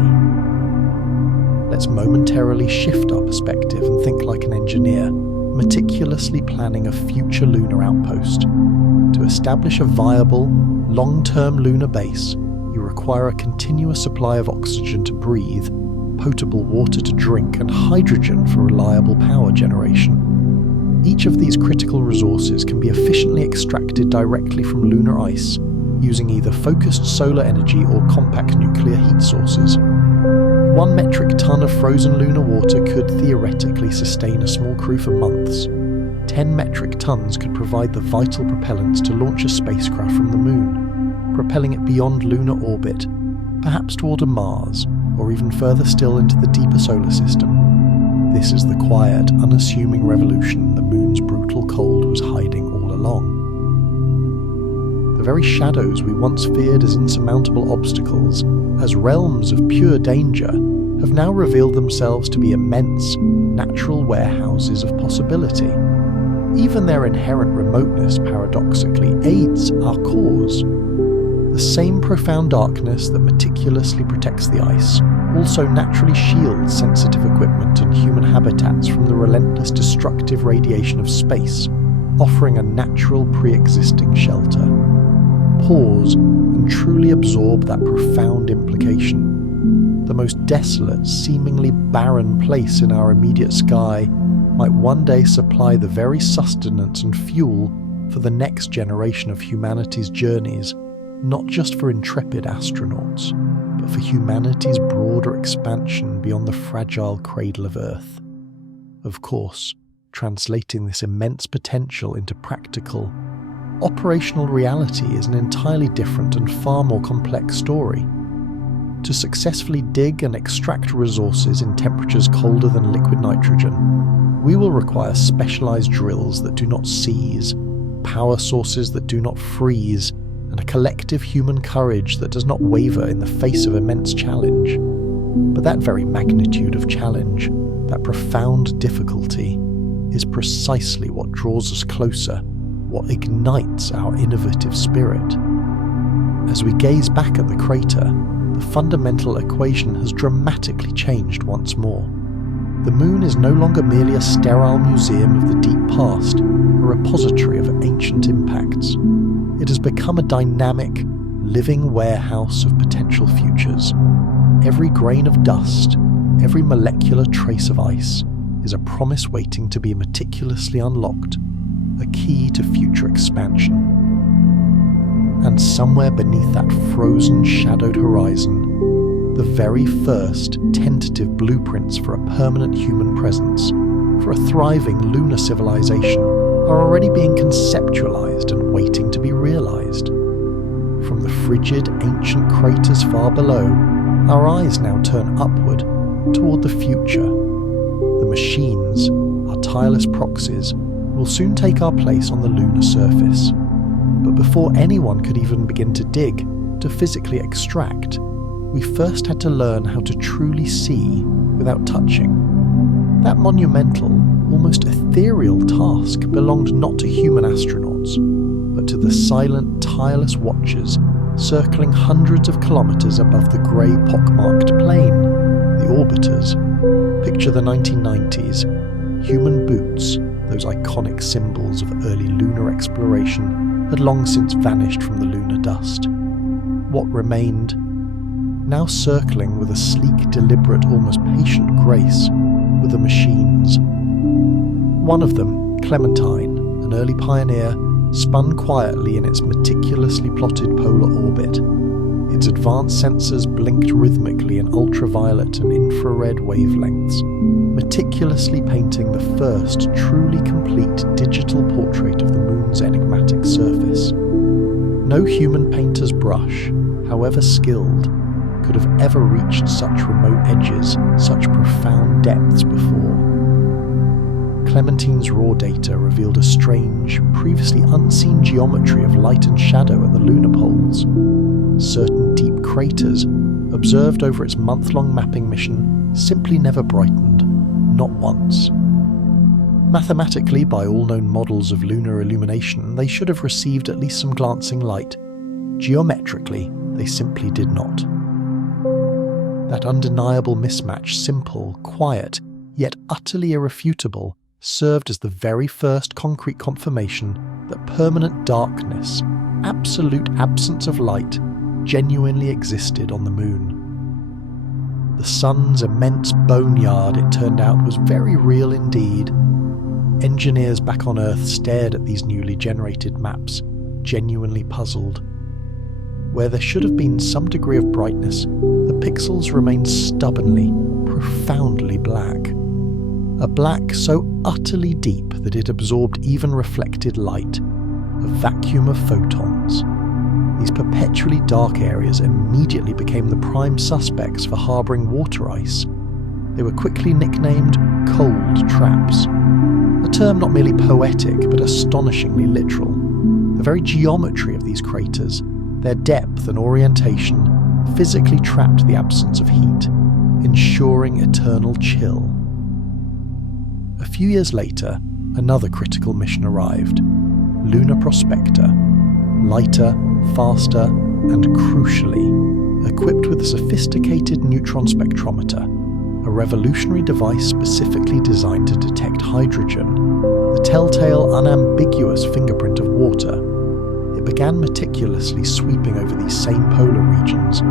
Let's momentarily shift our perspective and think like an engineer, meticulously planning a future lunar outpost. To establish a viable, long-term lunar base, you require a continuous supply of oxygen to breathe, potable water to drink, and hydrogen for reliable power generation. Each of these critical resources can be efficiently extracted directly from lunar ice, using either focused solar energy or compact nuclear heat sources. 1 metric ton of frozen lunar water could theoretically sustain a small crew for months. 10 metric tons could provide the vital propellants to launch a spacecraft from the Moon, propelling it beyond lunar orbit, perhaps toward a Mars, or even further still into the deeper solar system. This is the quiet, unassuming revolution the Moon's brutal cold was hiding all along. The very shadows we once feared as insurmountable obstacles, as realms of pure danger, have now revealed themselves to be immense, natural warehouses of possibility. Even their inherent remoteness, paradoxically, aids our cause. The same profound darkness that meticulously protects the ice also naturally shields sensitive equipment and human habitats from the relentless destructive radiation of space, offering a natural pre-existing shelter. Pause and truly absorb that profound implication. The most desolate, seemingly barren place in our immediate sky might one day supply the very sustenance and fuel for the next generation of humanity's journeys, not just for intrepid astronauts, but for humanity's broader expansion beyond the fragile cradle of Earth. Of course, translating this immense potential into practical, operational reality is an entirely different and far more complex story. To successfully dig and extract resources in temperatures colder than liquid nitrogen, we will require specialized drills that do not seize, power sources that do not freeze, and a collective human courage that does not waver in the face of immense challenge. But that very magnitude of challenge, that profound difficulty, is precisely what draws us closer, what ignites our innovative spirit. As we gaze back at the crater, the fundamental equation has dramatically changed once more. The Moon is no longer merely a sterile museum of the deep past, a repository of ancient impacts. It has become a dynamic, living warehouse of potential futures. Every grain of dust, every molecular trace of ice, is a promise waiting to be meticulously unlocked, a key to future expansion. And somewhere beneath that frozen, shadowed horizon, the very first tentative blueprints for a permanent human presence, for a thriving lunar civilization, are already being conceptualized and waiting to be realized. From the frigid, ancient craters far below, our eyes now turn upward, toward the future. The machines, our tireless proxies, will soon take our place on the lunar surface. But before anyone could even begin to dig, to physically extract, we first had to learn how to truly see without touching. That monumental, almost ethereal task belonged not to human astronauts, but to the silent, tireless watchers circling hundreds of kilometers above the grey pockmarked plane, the orbiters. Picture the 1990s. Human boots, those iconic symbols of early lunar exploration, had long since vanished from the lunar dust. What remained? Now circling with a sleek, deliberate, almost patient grace, were the machines. One of them, Clementine, an early pioneer, spun quietly in its meticulously plotted polar orbit. Its advanced sensors blinked rhythmically in ultraviolet and infrared wavelengths, meticulously painting the first truly complete digital portrait of the Moon's enigmatic surface. No human painter's brush, however skilled, could have ever reached such remote edges, such profound depths before. Clementine's raw data revealed a strange, previously unseen geometry of light and shadow at the lunar poles. Certain deep craters, observed over its month-long mapping mission, simply never brightened, not once. Mathematically, by all known models of lunar illumination, they should have received at least some glancing light. Geometrically, they simply did not. That undeniable mismatch, simple, quiet, yet utterly irrefutable, served as the very first concrete confirmation that permanent darkness, absolute absence of light, genuinely existed on the moon. The sun's immense boneyard, it turned out, was very real indeed. Engineers back on Earth stared at these newly generated maps, genuinely puzzled. Where there should have been some degree of brightness, the pixels remained stubbornly, profoundly black. A black so utterly deep that it absorbed even reflected light, a vacuum of photons. These perpetually dark areas immediately became the prime suspects for harbouring water ice. They were quickly nicknamed cold traps, a term not merely poetic but astonishingly literal. The very geometry of these craters, their depth and orientation, physically trapped the absence of heat, ensuring eternal chill. A few years later, another critical mission arrived, Lunar Prospector, lighter, faster, and crucially, equipped with a sophisticated neutron spectrometer, a revolutionary device specifically designed to detect hydrogen, the telltale unambiguous fingerprint of water. It began meticulously sweeping over these same polar regions,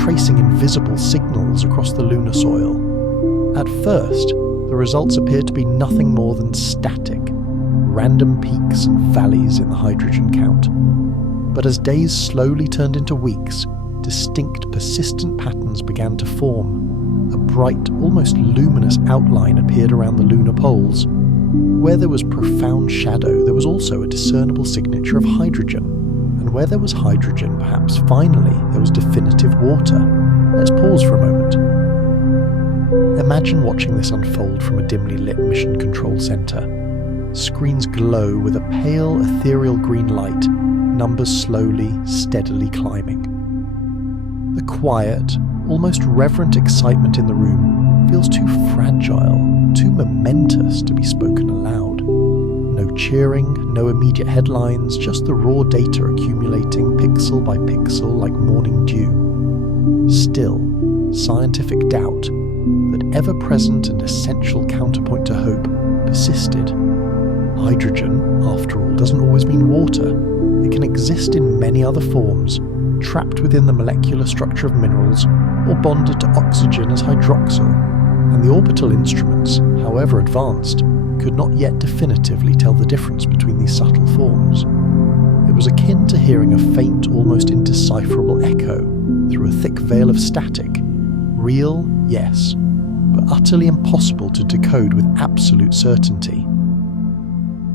tracing invisible signals across the lunar soil. At first, the results appeared to be nothing more than static, random peaks and valleys in the hydrogen count. But as days slowly turned into weeks, distinct, persistent patterns began to form. A bright, almost luminous outline appeared around the lunar poles. Where there was profound shadow, there was also a discernible signature of hydrogen. And where there was hydrogen, perhaps finally, there was definitive water. Let's pause for a moment. Imagine watching this unfold from a dimly lit mission control center. Screens glow with a pale, ethereal green light, numbers slowly, steadily climbing. The quiet, almost reverent excitement in the room feels too fragile, too momentous to be spoken aloud. No cheering, no immediate headlines, just the raw data accumulating pixel by pixel like morning dew. Still, scientific doubt, that ever-present and essential counterpoint to hope, persisted. Hydrogen, after all, doesn't always mean water. It can exist in many other forms, trapped within the molecular structure of minerals, or bonded to oxygen as hydroxyl, and the orbital instruments, however advanced, could not yet definitively tell the difference between these subtle forms. It was akin to hearing a faint, almost indecipherable echo through a thick veil of static. Real, yes, but utterly impossible to decode with absolute certainty.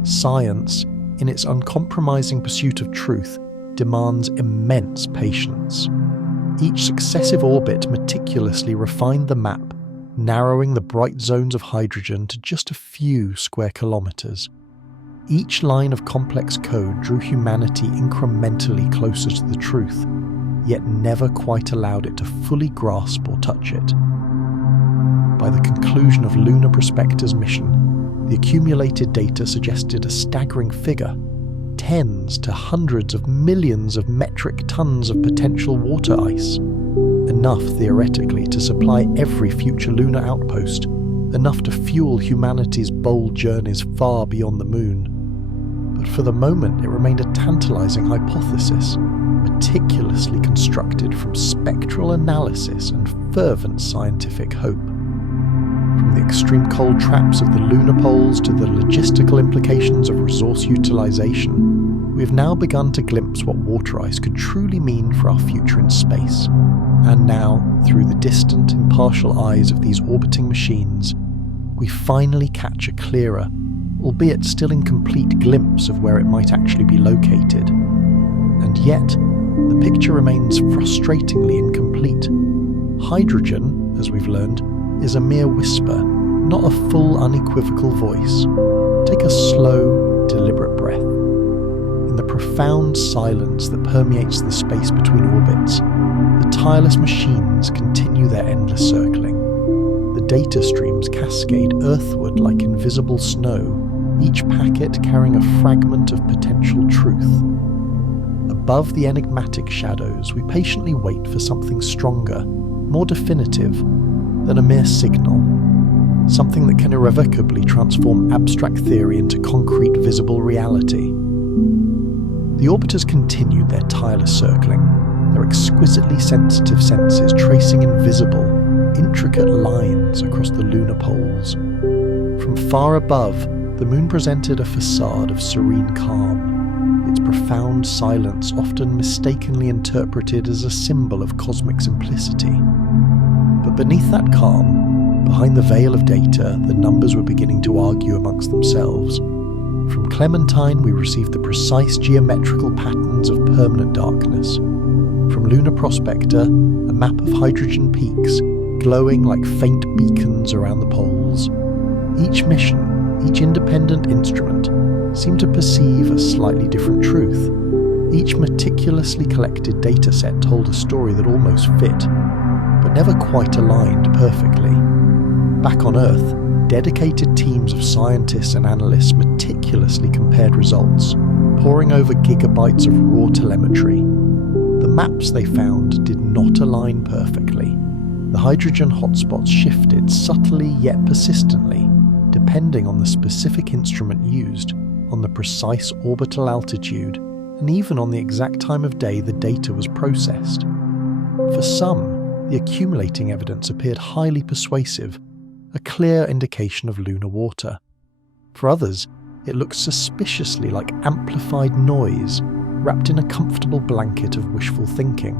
Science, in its uncompromising pursuit of truth, demands immense patience. Each successive orbit meticulously refined the map, narrowing the bright zones of hydrogen to just a few square kilometers. Each line of complex code drew humanity incrementally closer to the truth, yet never quite allowed it to fully grasp or touch it. By the conclusion of Lunar Prospector's mission, the accumulated data suggested a staggering figure: tens to hundreds of millions of metric tons of potential water ice. Enough, theoretically, to supply every future lunar outpost, enough to fuel humanity's bold journeys far beyond the moon. But for the moment, it remained a tantalizing hypothesis, meticulously constructed from spectral analysis and fervent scientific hope. From the extreme cold traps of the lunar poles to the logistical implications of resource utilization, we have now begun to glimpse what water ice could truly mean for our future in space. And now, through the distant, impartial eyes of these orbiting machines, we finally catch a clearer, albeit still incomplete, glimpse of where it might actually be located. And yet, the picture remains frustratingly incomplete. Hydrogen, as we've learned, is a mere whisper, not a full, unequivocal voice. Take a slow, deliberate breath. In the profound silence that permeates the space between orbits, the tireless machines continue their endless circling. The data streams cascade earthward like invisible snow, each packet carrying a fragment of potential truth. Above the enigmatic shadows, we patiently wait for something stronger, more definitive than a mere signal, something that can irrevocably transform abstract theory into concrete visible reality. The orbiters continued their tireless circling, their exquisitely sensitive senses tracing invisible, intricate lines across the lunar poles. From far above, the moon presented a facade of serene calm, its profound silence often mistakenly interpreted as a symbol of cosmic simplicity. But beneath that calm, behind the veil of data, the numbers were beginning to argue amongst themselves. From Clementine, we received the precise geometrical patterns of permanent darkness. From Lunar Prospector, a map of hydrogen peaks, glowing like faint beacons around the poles. Each mission, each independent instrument, seemed to perceive a slightly different truth. Each meticulously collected dataset told a story that almost fit, but never quite aligned perfectly. Back on Earth, dedicated teams of scientists and analysts meticulously compared results, poring over gigabytes of raw telemetry. The maps they found did not align perfectly. The hydrogen hotspots shifted subtly yet persistently, depending on the specific instrument used, on the precise orbital altitude, and even on the exact time of day the data was processed. For some, the accumulating evidence appeared highly persuasive, a clear indication of lunar water. For others, it looked suspiciously like amplified noise, wrapped in a comfortable blanket of wishful thinking.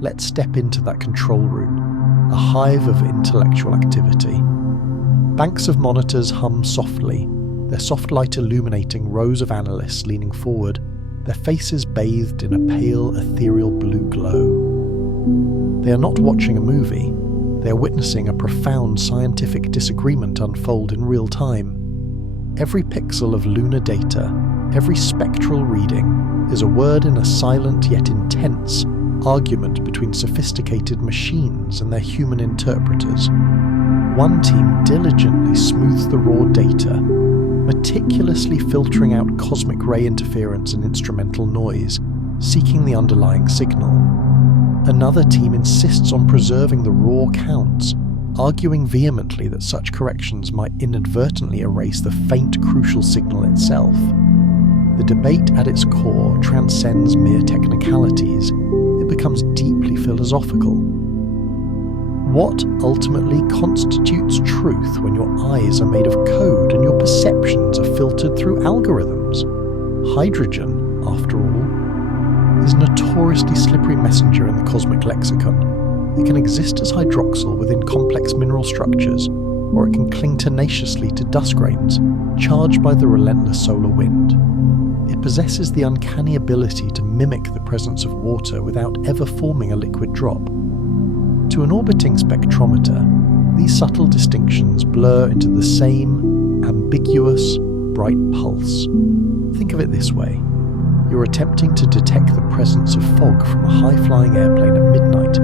Let's step into that control room, a hive of intellectual activity. Banks of monitors hum softly, their soft light illuminating rows of analysts leaning forward, their faces bathed in a pale, ethereal blue glow. They are not watching a movie. They are witnessing a profound scientific disagreement unfold in real time. Every pixel of lunar data, every spectral reading, is a word in a silent yet intense argument between sophisticated machines and their human interpreters. One team diligently smooths the raw data, meticulously filtering out cosmic ray interference and instrumental noise, seeking the underlying signal. Another team insists on preserving the raw counts, arguing vehemently that such corrections might inadvertently erase the faint crucial signal itself. The debate at its core transcends mere technicalities. It becomes deeply philosophical. What ultimately constitutes truth when your eyes are made of code and your perceptions are filtered through algorithms? Hydrogen, after all, is a notoriously slippery messenger in the cosmic lexicon. It can exist as hydroxyl within complex mineral structures, or it can cling tenaciously to dust grains, charged by the relentless solar wind. It possesses the uncanny ability to mimic the presence of water without ever forming a liquid drop. To an orbiting spectrometer, these subtle distinctions blur into the same ambiguous, bright pulse. Think of it this way. You're attempting to detect the presence of fog from a high-flying airplane at midnight,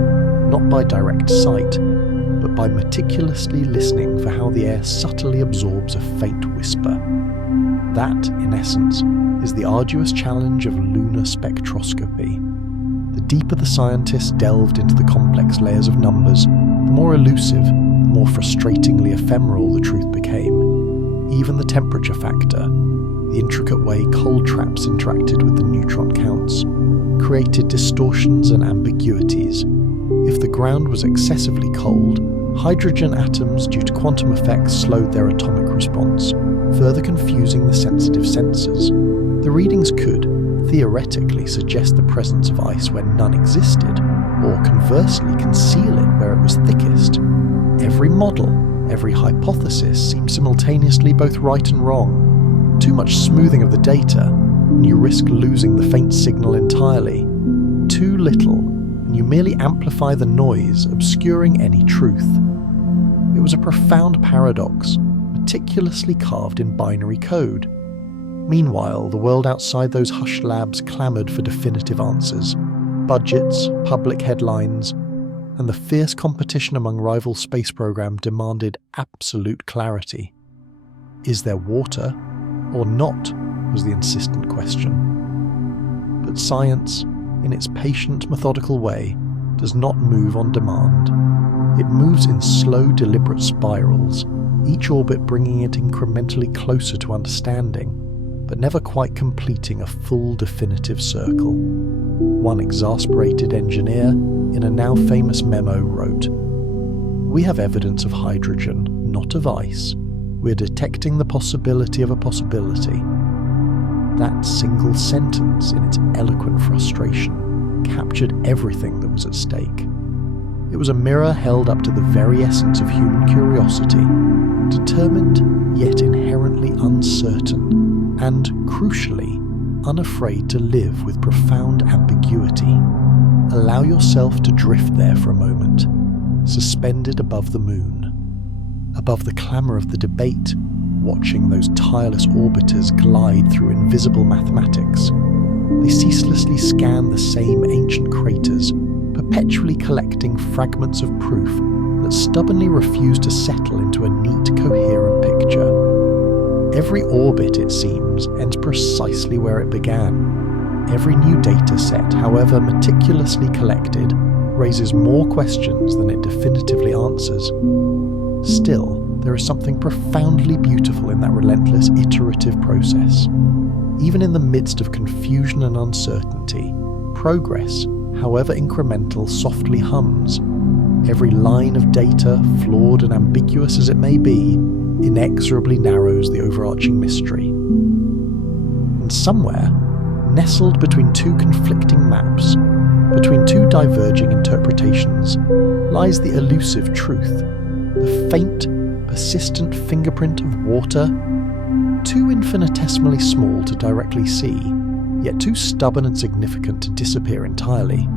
not by direct sight, but by meticulously listening for how the air subtly absorbs a faint whisper. That, in essence, is the arduous challenge of lunar spectroscopy. The deeper the scientists delved into the complex layers of numbers, the more elusive, the more frustratingly ephemeral the truth became. Even the temperature factor, the intricate way cold traps interacted with the neutron counts, created distortions and ambiguities. If the ground was excessively cold, hydrogen atoms due to quantum effects slowed their atomic response, further confusing the sensitive sensors. The readings could, theoretically, suggest the presence of ice where none existed, or conversely conceal it where it was thickest. Every model, every hypothesis seemed simultaneously both right and wrong. Too much smoothing of the data, and you risk losing the faint signal entirely. Too little, and you merely amplify the noise, obscuring any truth. It was a profound paradox, meticulously carved in binary code. Meanwhile, the world outside those hushed labs clamoured for definitive answers. Budgets, public headlines, and the fierce competition among rival space programs demanded absolute clarity. Is there water or not, was the insistent question. But science, in its patient, methodical way, does not move on demand. It moves in slow, deliberate spirals, each orbit bringing it incrementally closer to understanding, but never quite completing a full definitive circle. One exasperated engineer, in a now famous memo, wrote, "We have evidence of hydrogen, not of ice. We're detecting the possibility of a possibility." That single sentence, in its eloquent frustration, captured everything that was at stake. It was a mirror held up to the very essence of human curiosity, determined yet inherently uncertain, and, crucially, unafraid to live with profound ambiguity. Allow yourself to drift there for a moment, suspended above the moon, above the clamour of the debate, watching those tireless orbiters glide through invisible mathematics. They ceaselessly scan the same ancient craters, perpetually collecting fragments of proof that stubbornly refuse to settle into a neat, coherent picture. Every orbit, it seems, ends precisely where it began. Every new data set, however meticulously collected, raises more questions than it definitively answers. Still, there is something profoundly beautiful in that relentless iterative process. Even in the midst of confusion and uncertainty, progress, however incremental, softly hums. Every line of data, flawed and ambiguous as it may be, inexorably narrows the overarching mystery. And somewhere, nestled between two conflicting maps, between two diverging interpretations, lies the elusive truth, the faint, persistent fingerprint of water, too infinitesimally small to directly see, yet too stubborn and significant to disappear entirely.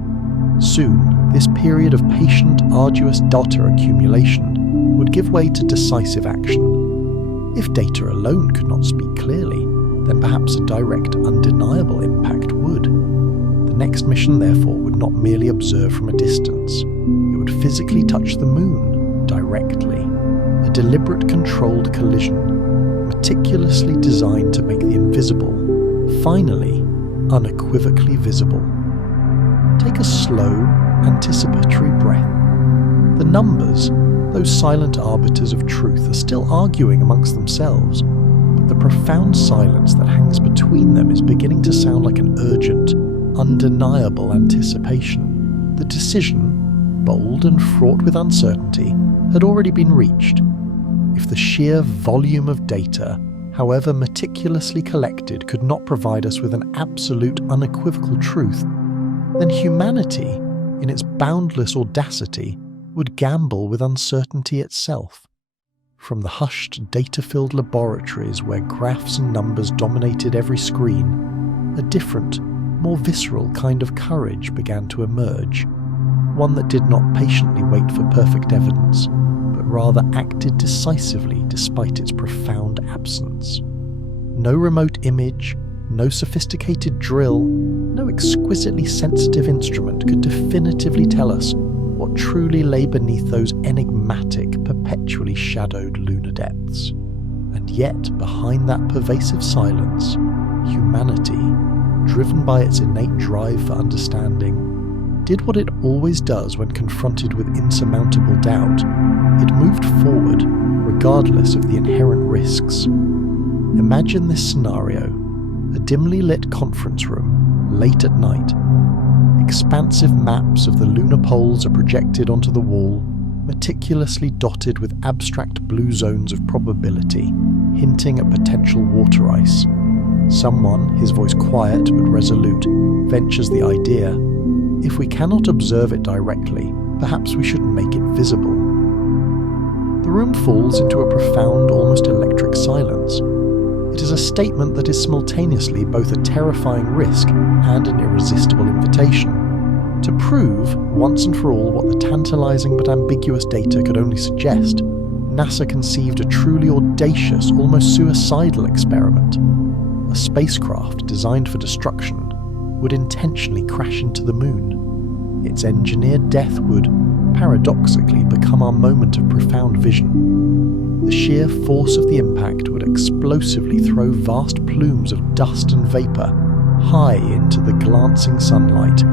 Soon, this period of patient, arduous data accumulation would give way to decisive action. If data alone could not speak clearly, then perhaps a direct, undeniable impact would. The next mission, therefore, would not merely observe from a distance. It would physically touch the moon, directly. A deliberate, controlled collision, meticulously designed to make the invisible, finally, unequivocally visible. Take a slow, anticipatory breath. The numbers, those silent arbiters of truth, are still arguing amongst themselves, but the profound silence that hangs between them is beginning to sound like an urgent, undeniable anticipation. The decision, bold and fraught with uncertainty, had already been reached. If the sheer volume of data, however meticulously collected, could not provide us with an absolute, unequivocal truth, then humanity, in its boundless audacity, would gamble with uncertainty itself. From the hushed, data-filled laboratories where graphs and numbers dominated every screen, a different, more visceral kind of courage began to emerge, one that did not patiently wait for perfect evidence, but rather acted decisively despite its profound absence. No remote image, no sophisticated drill, no exquisitely sensitive instrument could definitively tell us what truly lay beneath those enigmatic, perpetually shadowed lunar depths. And yet, behind that pervasive silence, humanity, driven by its innate drive for understanding, did what it always does when confronted with insurmountable doubt. It moved forward, regardless of the inherent risks. Imagine this scenario: a dimly lit conference room, late at night. Expansive maps of the lunar poles are projected onto the wall, meticulously dotted with abstract blue zones of probability, hinting at potential water ice. Someone, his voice quiet but resolute, ventures the idea: if we cannot observe it directly, perhaps we should make it visible. The room falls into a profound, almost electric silence. It is a statement that is simultaneously both a terrifying risk and an irresistible invitation. To prove, once and for all, what the tantalizing but ambiguous data could only suggest, NASA conceived a truly audacious, almost suicidal experiment. A spacecraft designed for destruction would intentionally crash into the moon. Its engineered death would, paradoxically become our moment of profound vision. The sheer force of the impact would explosively throw vast plumes of dust and vapour high into the glancing sunlight,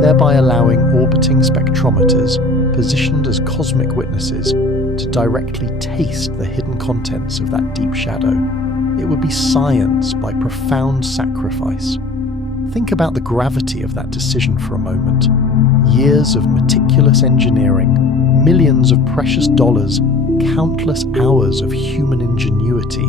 thereby allowing orbiting spectrometers, positioned as cosmic witnesses, to directly taste the hidden contents of that deep shadow. It would be science by profound sacrifice. Think about the gravity of that decision for a moment. Years of meticulous engineering, millions of precious dollars, countless hours of human ingenuity,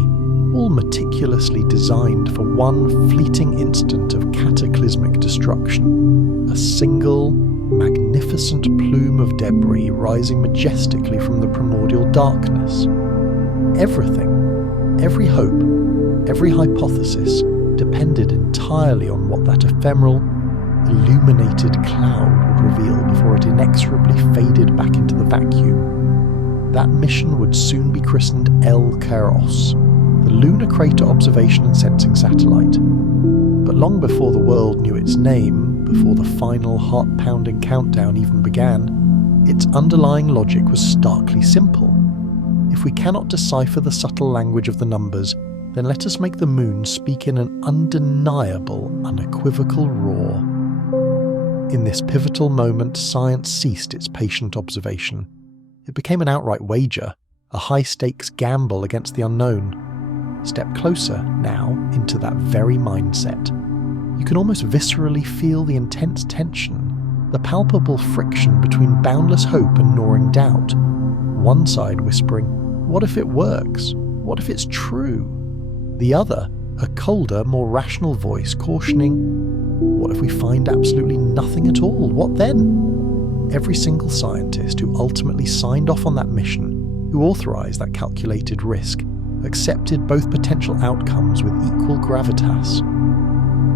all meticulously designed for one fleeting instant of cataclysmic destruction. A single, magnificent plume of debris rising majestically from the primordial darkness. Everything, every hope, every hypothesis depended entirely on what that ephemeral, illuminated cloud would reveal before it inexorably faded back into the vacuum. That mission would soon be christened El Kairos, the Lunar Crater Observation and Sensing Satellite. But long before the world knew its name, before the final heart-pounding countdown even began, its underlying logic was starkly simple. If we cannot decipher the subtle language of the numbers, then let us make the moon speak in an undeniable, unequivocal roar. In this pivotal moment, science ceased its patient observation. It became an outright wager, a high-stakes gamble against the unknown. Step closer, now, into that very mindset. You can almost viscerally feel the intense tension, the palpable friction between boundless hope and gnawing doubt. One side whispering, "What if it works? What if it's true?" The other, a colder, more rational voice cautioning, "What if we find absolutely nothing at all? What then?" Every single scientist who ultimately signed off on that mission, who authorized that calculated risk, accepted both potential outcomes with equal gravitas.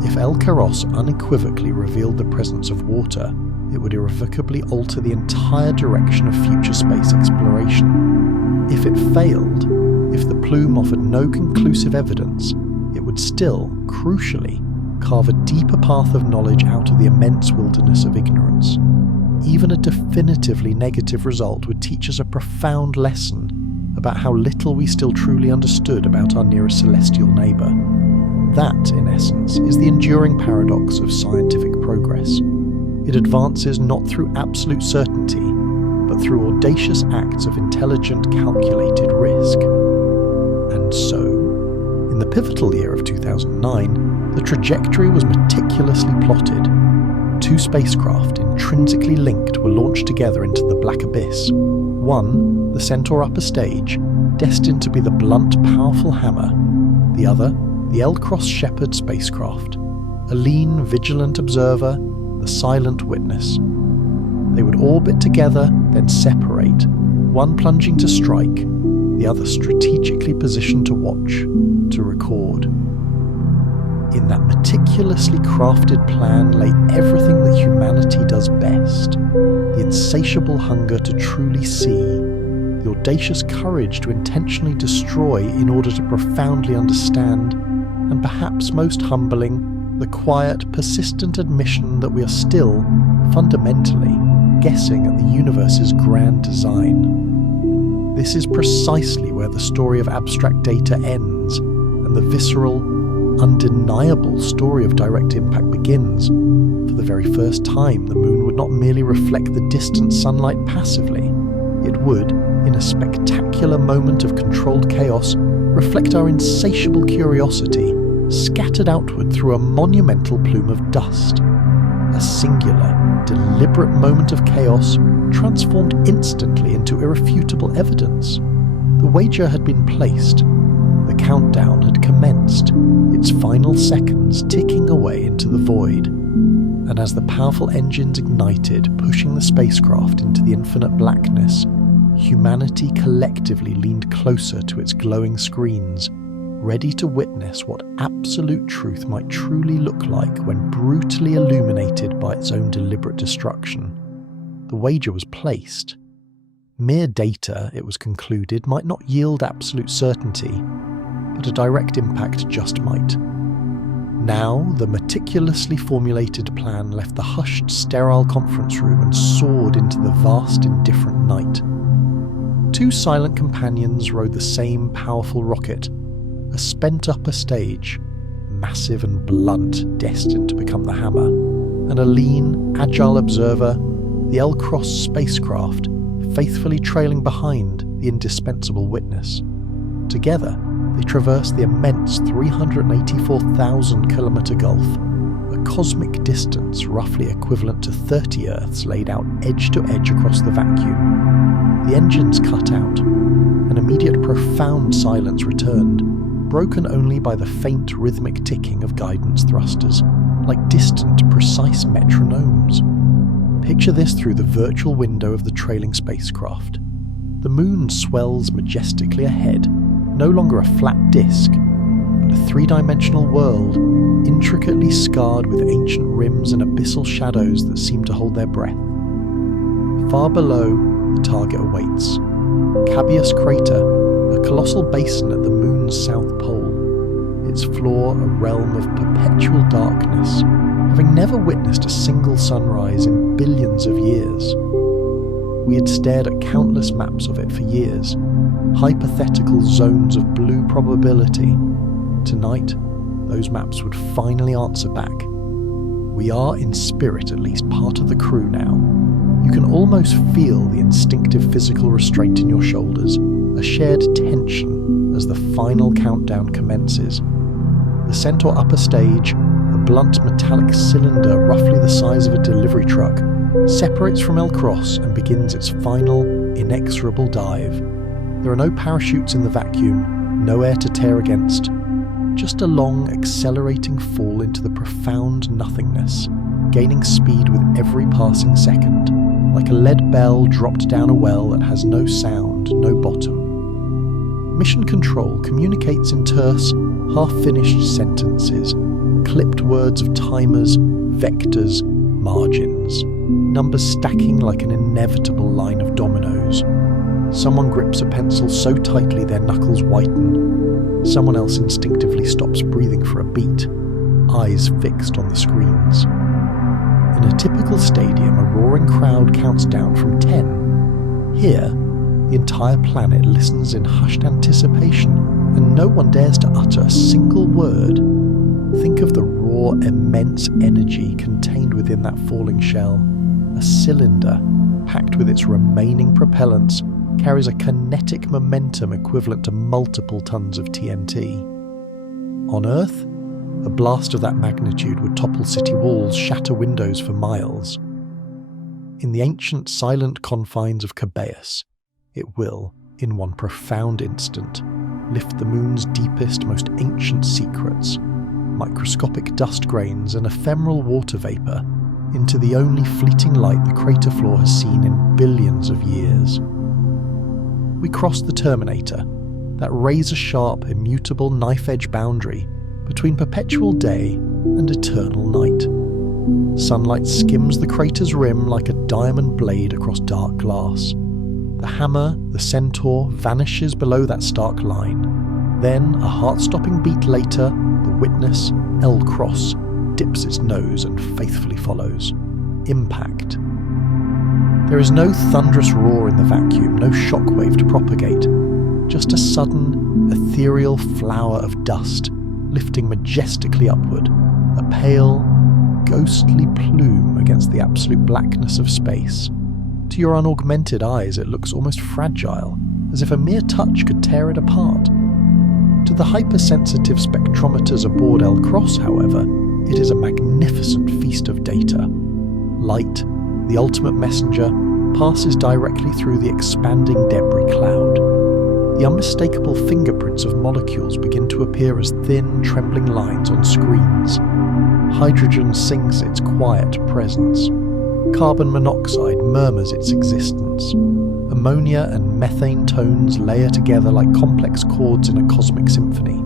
If El Kairos unequivocally revealed the presence of water, it would irrevocably alter the entire direction of future space exploration. If it failed, if the plume offered no conclusive evidence, it would still, crucially, carve a deeper path of knowledge out of the immense wilderness of ignorance. Even a definitively negative result would teach us a profound lesson about how little we still truly understood about our nearest celestial neighbour. That, in essence, is the enduring paradox of scientific progress. It advances not through absolute certainty, but through audacious acts of intelligent, calculated risk. And so, in the pivotal year of 2009, the trajectory was meticulously plotted. Two spacecraft, intrinsically linked, were launched together into the black abyss. One, the Centaur upper stage, destined to be the blunt, powerful hammer. The other, the L-Cross Shepherd spacecraft, a lean, vigilant observer, the silent witness. They would orbit together, then separate, one plunging to strike, the other strategically positioned to watch, to record. In that meticulously crafted plan lay everything that humanity does best: the insatiable hunger to truly see, the audacious courage to intentionally destroy in order to profoundly understand, and perhaps most humbling, the quiet, persistent admission that we are still, fundamentally, guessing at the universe's grand design. This is precisely where the story of abstract data ends, and the visceral, undeniable story of direct impact begins. For the very first time, the moon would not merely reflect the distant sunlight passively. It would, in a spectacular moment of controlled chaos, reflect our insatiable curiosity, scattered outward through a monumental plume of dust. A singular, deliberate moment of chaos transformed instantly into irrefutable evidence. The wager had been placed. The countdown had commenced, its final seconds ticking away into the void. And as the powerful engines ignited, pushing the spacecraft into the infinite blackness, humanity collectively leaned closer to its glowing screens, ready to witness what absolute truth might truly look like when brutally illuminated by its own deliberate destruction. The wager was placed. Mere data, it was concluded, might not yield absolute certainty, but a direct impact just might. Now, the meticulously formulated plan left the hushed, sterile conference room and soared into the vast, indifferent night. Two silent companions rode the same powerful rocket, a spent upper stage, massive and blunt, destined to become the Hammer, and a lean, agile observer, the L-Cross spacecraft, faithfully trailing behind the indispensable Witness. Together, they traversed the immense 384,000-kilometre gulf, a cosmic distance roughly equivalent to 30 Earths laid out edge to edge across the vacuum. The engines cut out. An immediate profound silence returned, broken only by the faint rhythmic ticking of guidance thrusters, like distant, precise metronomes. Picture this through the virtual window of the trailing spacecraft. The moon swells majestically ahead, no longer a flat disk, but a three-dimensional world, intricately scarred with ancient rims and abyssal shadows that seem to hold their breath. Far below, the target awaits. Cabeus Crater, a colossal basin at the moon's south pole, its floor a realm of perpetual darkness, having never witnessed a single sunrise in billions of years. We had stared at countless maps of it for years, hypothetical zones of blue probability. Tonight, those maps would finally answer back. We are, in spirit at least, part of the crew now. You can almost feel the instinctive physical restraint in your shoulders, a shared tension as the final countdown commences. The Centaur upper stage, a blunt metallic cylinder roughly the size of a delivery truck, separates from L-Cross and begins its final, inexorable dive. There are no parachutes in the vacuum, no air to tear against, just a long, accelerating fall into the profound nothingness, gaining speed with every passing second, like a lead bell dropped down a well that has no sound, no bottom. Mission Control communicates in terse, half-finished sentences, clipped words of timers, vectors, margins, numbers stacking like an inevitable line of dominoes. Someone grips a pencil so tightly their knuckles whiten. Someone else instinctively stops breathing for a beat, eyes fixed on the screens. In a typical stadium, a roaring crowd counts down from 10. Here, the entire planet listens in hushed anticipation, and no one dares to utter a single word. Think of the raw, immense energy contained within that falling shell. A cylinder, packed with its remaining propellants, carries a kinetic momentum equivalent to multiple tons of TNT. On Earth, a blast of that magnitude would topple city walls, shatter windows for miles. In the ancient, silent confines of Cabeus, it will, in one profound instant, lift the moon's deepest, most ancient secrets, microscopic dust grains and ephemeral water vapor, into the only fleeting light the crater floor has seen in billions of years. We cross the Terminator, that razor-sharp, immutable knife-edge boundary between perpetual day and eternal night. Sunlight skims the crater's rim like a diamond blade across dark glass. The Hammer, the Centaur, vanishes below that stark line. Then, a heart-stopping beat later, the Witness, L-Cross, dips its nose and faithfully follows. Impact. There is no thunderous roar in the vacuum, no shockwave to propagate. Just a sudden, ethereal flower of dust, lifting majestically upward, a pale, ghostly plume against the absolute blackness of space. To your unaugmented eyes, it looks almost fragile, as if a mere touch could tear it apart. To the hypersensitive spectrometers aboard L-Cross, however, it is a magnificent feast of data. Light, the ultimate messenger, passes directly through the expanding debris cloud. The unmistakable fingerprints of molecules begin to appear as thin, trembling lines on screens. Hydrogen sings its quiet presence. Carbon monoxide murmurs its existence. Ammonia and methane tones layer together like complex chords in a cosmic symphony.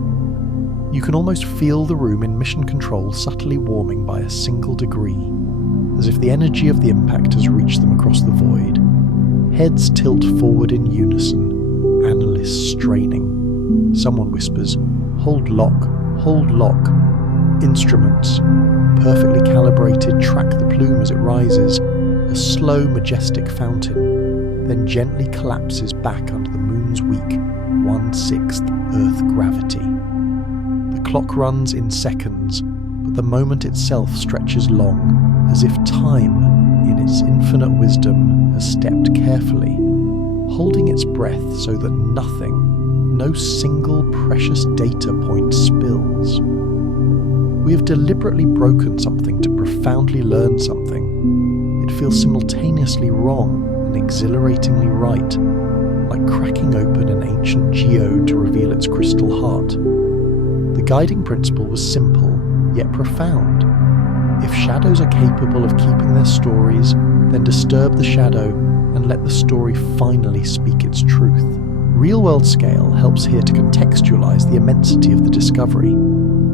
You can almost feel the room in Mission Control subtly warming by a single degree, as if the energy of the impact has reached them across the void. Heads tilt forward in unison, analysts straining. Someone whispers, "Hold lock, hold lock." Instruments, perfectly calibrated, track the plume as it rises, a slow, majestic fountain, then gently collapses back under the moon's weak 1/6 Earth gravity. The clock runs in seconds, but the moment itself stretches long, as if time, in its infinite wisdom, has stepped carefully, holding its breath so that nothing, no single precious data point spills. We have deliberately broken something to profoundly learn something. It feels simultaneously wrong and exhilaratingly right, like cracking open an ancient geode to reveal its crystal heart. The guiding principle was simple, yet profound. If shadows are capable of keeping their stories, then disturb the shadow and let the story finally speak its truth. Real-world scale helps here to contextualize the immensity of the discovery.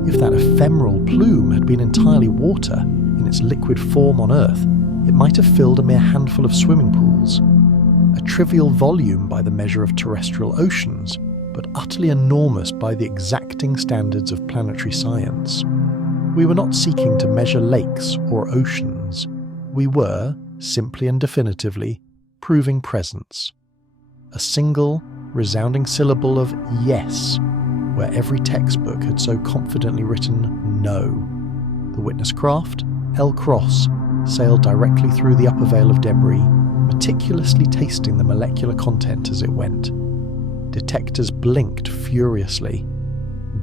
If that ephemeral plume had been entirely water in its liquid form on Earth, it might have filled a mere handful of swimming pools. A trivial volume by the measure of terrestrial oceans, but utterly enormous by the exacting standards of planetary science. We were not seeking to measure lakes or oceans. We were, simply and definitively, proving presence. A single, resounding syllable of yes, where every textbook had so confidently written no. The witness craft, El Cross, sailed directly through the upper veil of debris, meticulously tasting the molecular content as it went. Detectors blinked furiously.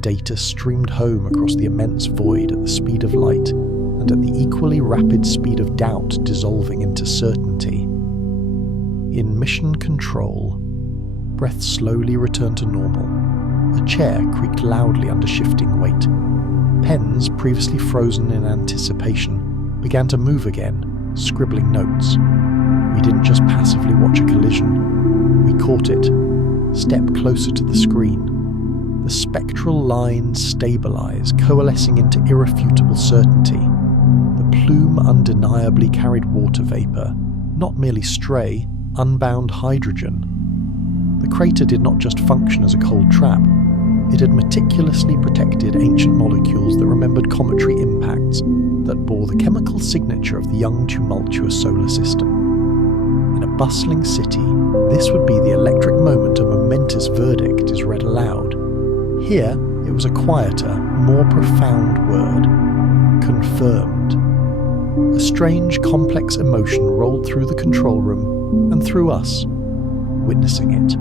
Data streamed home across the immense void at the speed of light, and at the equally rapid speed of doubt dissolving into certainty. In mission control, breath slowly returned to normal. A chair creaked loudly under shifting weight. Pens, previously frozen in anticipation, began to move again, scribbling notes. We didn't just passively watch a collision. We caught it, stepped closer to the screen. The spectral lines stabilize, coalescing into irrefutable certainty. The plume undeniably carried water vapor, not merely stray, unbound hydrogen. The crater did not just function as a cold trap. It had meticulously protected ancient molecules that remembered cometary impacts, that bore the chemical signature of the young, tumultuous solar system. In a bustling city, this would be the electric moment a momentous verdict is read aloud. Here, it was a quieter, more profound word. Confirmed. A strange, complex emotion rolled through the control room and through us, witnessing it.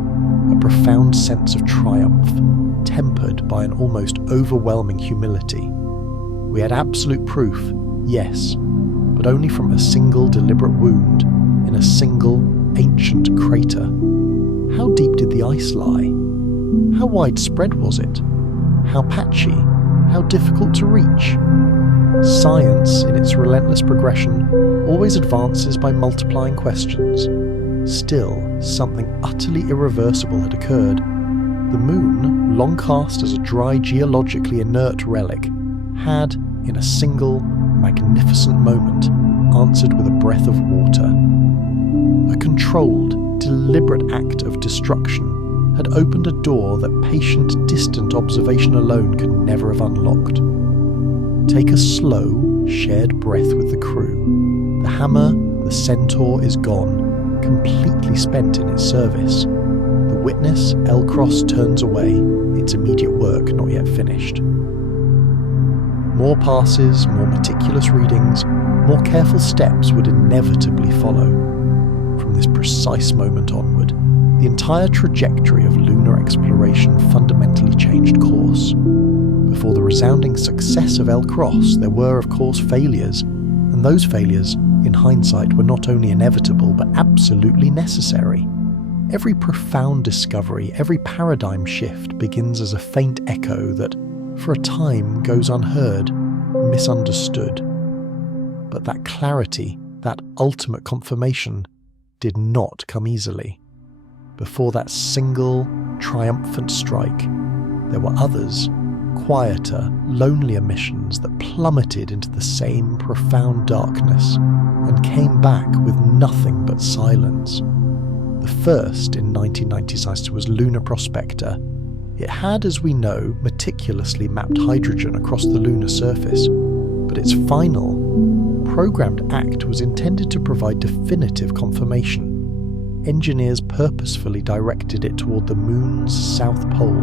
A profound sense of triumph, tempered by an almost overwhelming humility. We had absolute proof, yes, but only from a single deliberate wound in a single ancient crater. How deep did the ice lie? How widespread was it? How patchy? How difficult to reach? Science, in its relentless progression, always advances by multiplying questions. Still, something utterly irreversible had occurred. The moon, long cast as a dry, geologically inert relic, had, in a single, magnificent moment, answered with a breath of water. A controlled, deliberate act of destruction had opened a door that patient, distant observation alone could never have unlocked. Take a slow, shared breath with the crew. The hammer, the centaur, is gone, completely spent in its service. The witness, El Cross, turns away, its immediate work not yet finished. More passes, more meticulous readings, more careful steps would inevitably follow. From this precise moment onward, the entire trajectory of lunar exploration fundamentally changed course. Before the resounding success of El Cross, there were, of course, failures, and those failures, in hindsight, were not only inevitable, but absolutely necessary. Every profound discovery, every paradigm shift begins as a faint echo that, for a time, goes unheard, misunderstood. But that clarity, that ultimate confirmation, did not come easily. Before that single, triumphant strike, there were others, quieter, lonelier missions that plummeted into the same profound darkness and came back with nothing but silence. The first in 1996 was Lunar Prospector, It had, as we know, meticulously mapped hydrogen across the lunar surface, but its final, programmed act was intended to provide definitive confirmation. Engineers purposefully directed it toward the moon's south pole,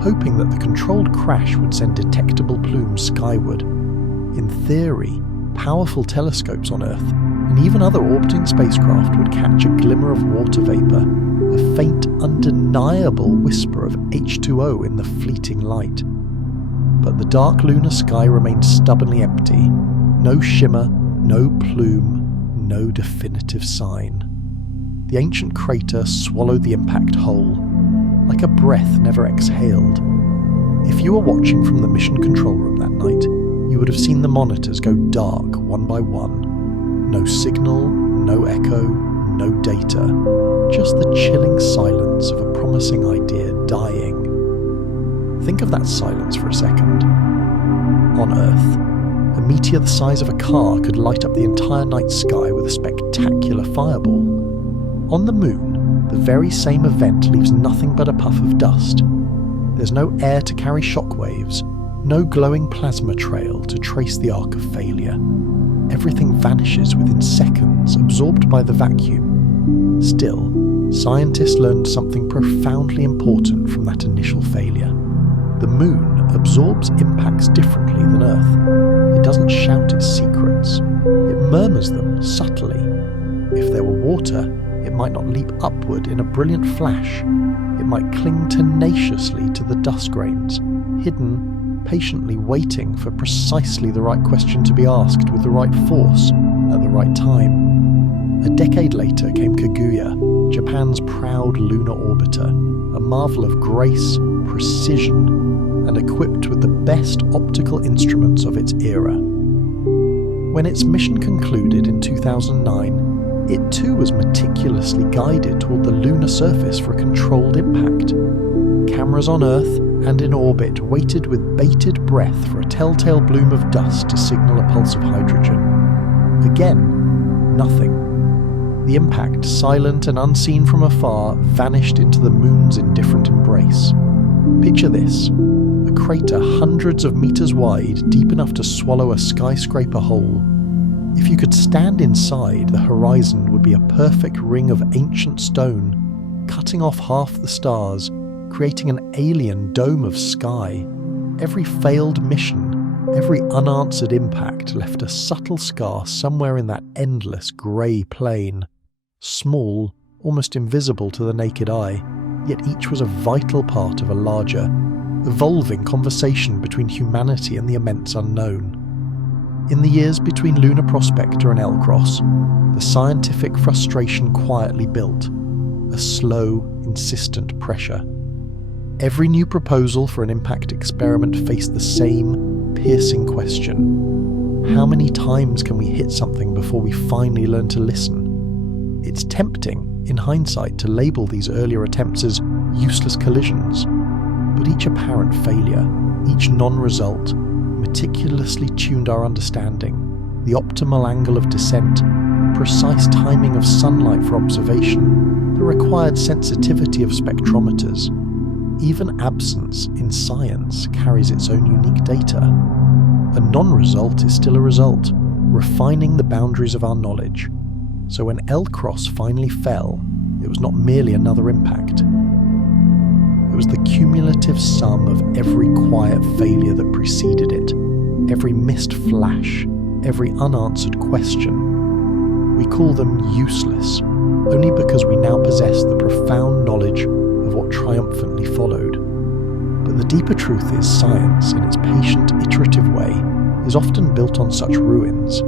hoping that the controlled crash would send detectable plumes skyward. In theory, powerful telescopes on Earth, and even other orbiting spacecraft, would catch a glimmer of water vapor, a faint, undeniable whisper of H2O in the fleeting light. But the dark lunar sky remained stubbornly empty. No shimmer, no plume, no definitive sign. The ancient crater swallowed the impact whole, like a breath never exhaled. If you were watching from the mission control room that night, you would have seen the monitors go dark one by one. No signal, no echo, no data, just the chilling silence of a promising idea dying. Think of that silence for a second. On Earth, a meteor the size of a car could light up the entire night sky with a spectacular fireball. On the moon, the very same event leaves nothing but a puff of dust. There's no air to carry shockwaves, no glowing plasma trail to trace the arc of failure. Everything vanishes within seconds, absorbed by the vacuum. Still, scientists learned something profoundly important from that initial failure. The moon absorbs impacts differently than Earth. It doesn't shout its secrets. It murmurs them subtly. If there were water, it might not leap upward in a brilliant flash. It might cling tenaciously to the dust grains, hidden, patiently waiting for precisely the right question to be asked with the right force at the right time. A decade later came Kaguya, Japan's proud lunar orbiter, a marvel of grace, precision, and equipped with the best optical instruments of its era. When its mission concluded in 2009, it too was meticulously guided toward the lunar surface for a controlled impact. Cameras on Earth and in orbit waited with bated breath for a telltale bloom of dust to signal a pulse of hydrogen. Again, nothing. The impact, silent and unseen from afar, vanished into the moon's indifferent embrace. Picture this: a crater hundreds of meters wide, deep enough to swallow a skyscraper whole. If you could stand inside, the horizon would be a perfect ring of ancient stone, cutting off half the stars, creating an alien dome of sky. Every failed mission, every unanswered impact left a subtle scar somewhere in that endless grey plain. Small, almost invisible to the naked eye, yet each was a vital part of a larger, evolving conversation between humanity and the immense unknown. In the years between Lunar Prospector and L-Cross, the scientific frustration quietly built, a slow, insistent pressure. Every new proposal for an impact experiment faced the same piercing question: how many times can we hit something before we finally learn to listen? It's tempting, in hindsight, to label these earlier attempts as useless collisions, but each apparent failure, each non-result, meticulously tuned our understanding, the optimal angle of descent, precise timing of sunlight for observation, the required sensitivity of spectrometers. Even absence in science carries its own unique data. A non-result is still a result, refining the boundaries of our knowledge. So when L-Cross finally fell, it was not merely another impact. It was the cumulative sum of every quiet failure that preceded it, every missed flash, every unanswered question. We call them useless, only because we now possess the profound knowledge of what triumphantly followed. But the deeper truth is, science, in its patient, iterative way, is often built on such ruins.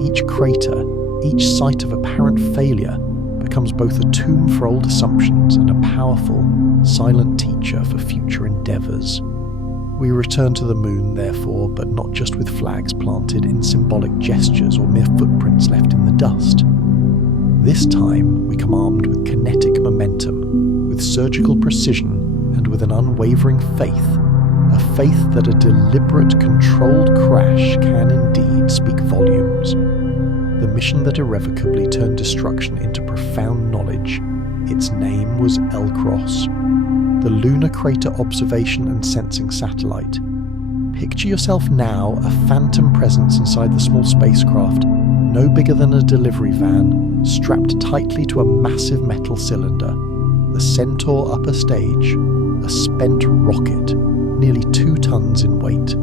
Each crater, each site of apparent failure, becomes both a tomb for old assumptions and a powerful, silent teacher for future endeavours. We return to the moon, therefore, but not just with flags planted in symbolic gestures or mere footprints left in the dust. This time, we come armed with kinetic momentum, with surgical precision, and with an unwavering faith, a faith that a deliberate, controlled crash can indeed speak volumes. The mission that irrevocably turned destruction into profound knowledge. Its name was L-Cross. the Lunar Crater Observation and Sensing Satellite. Picture yourself now a phantom presence inside the small spacecraft, no bigger than a delivery van, strapped tightly to a massive metal cylinder. The Centaur upper stage, a spent rocket, nearly 2 tons in weight.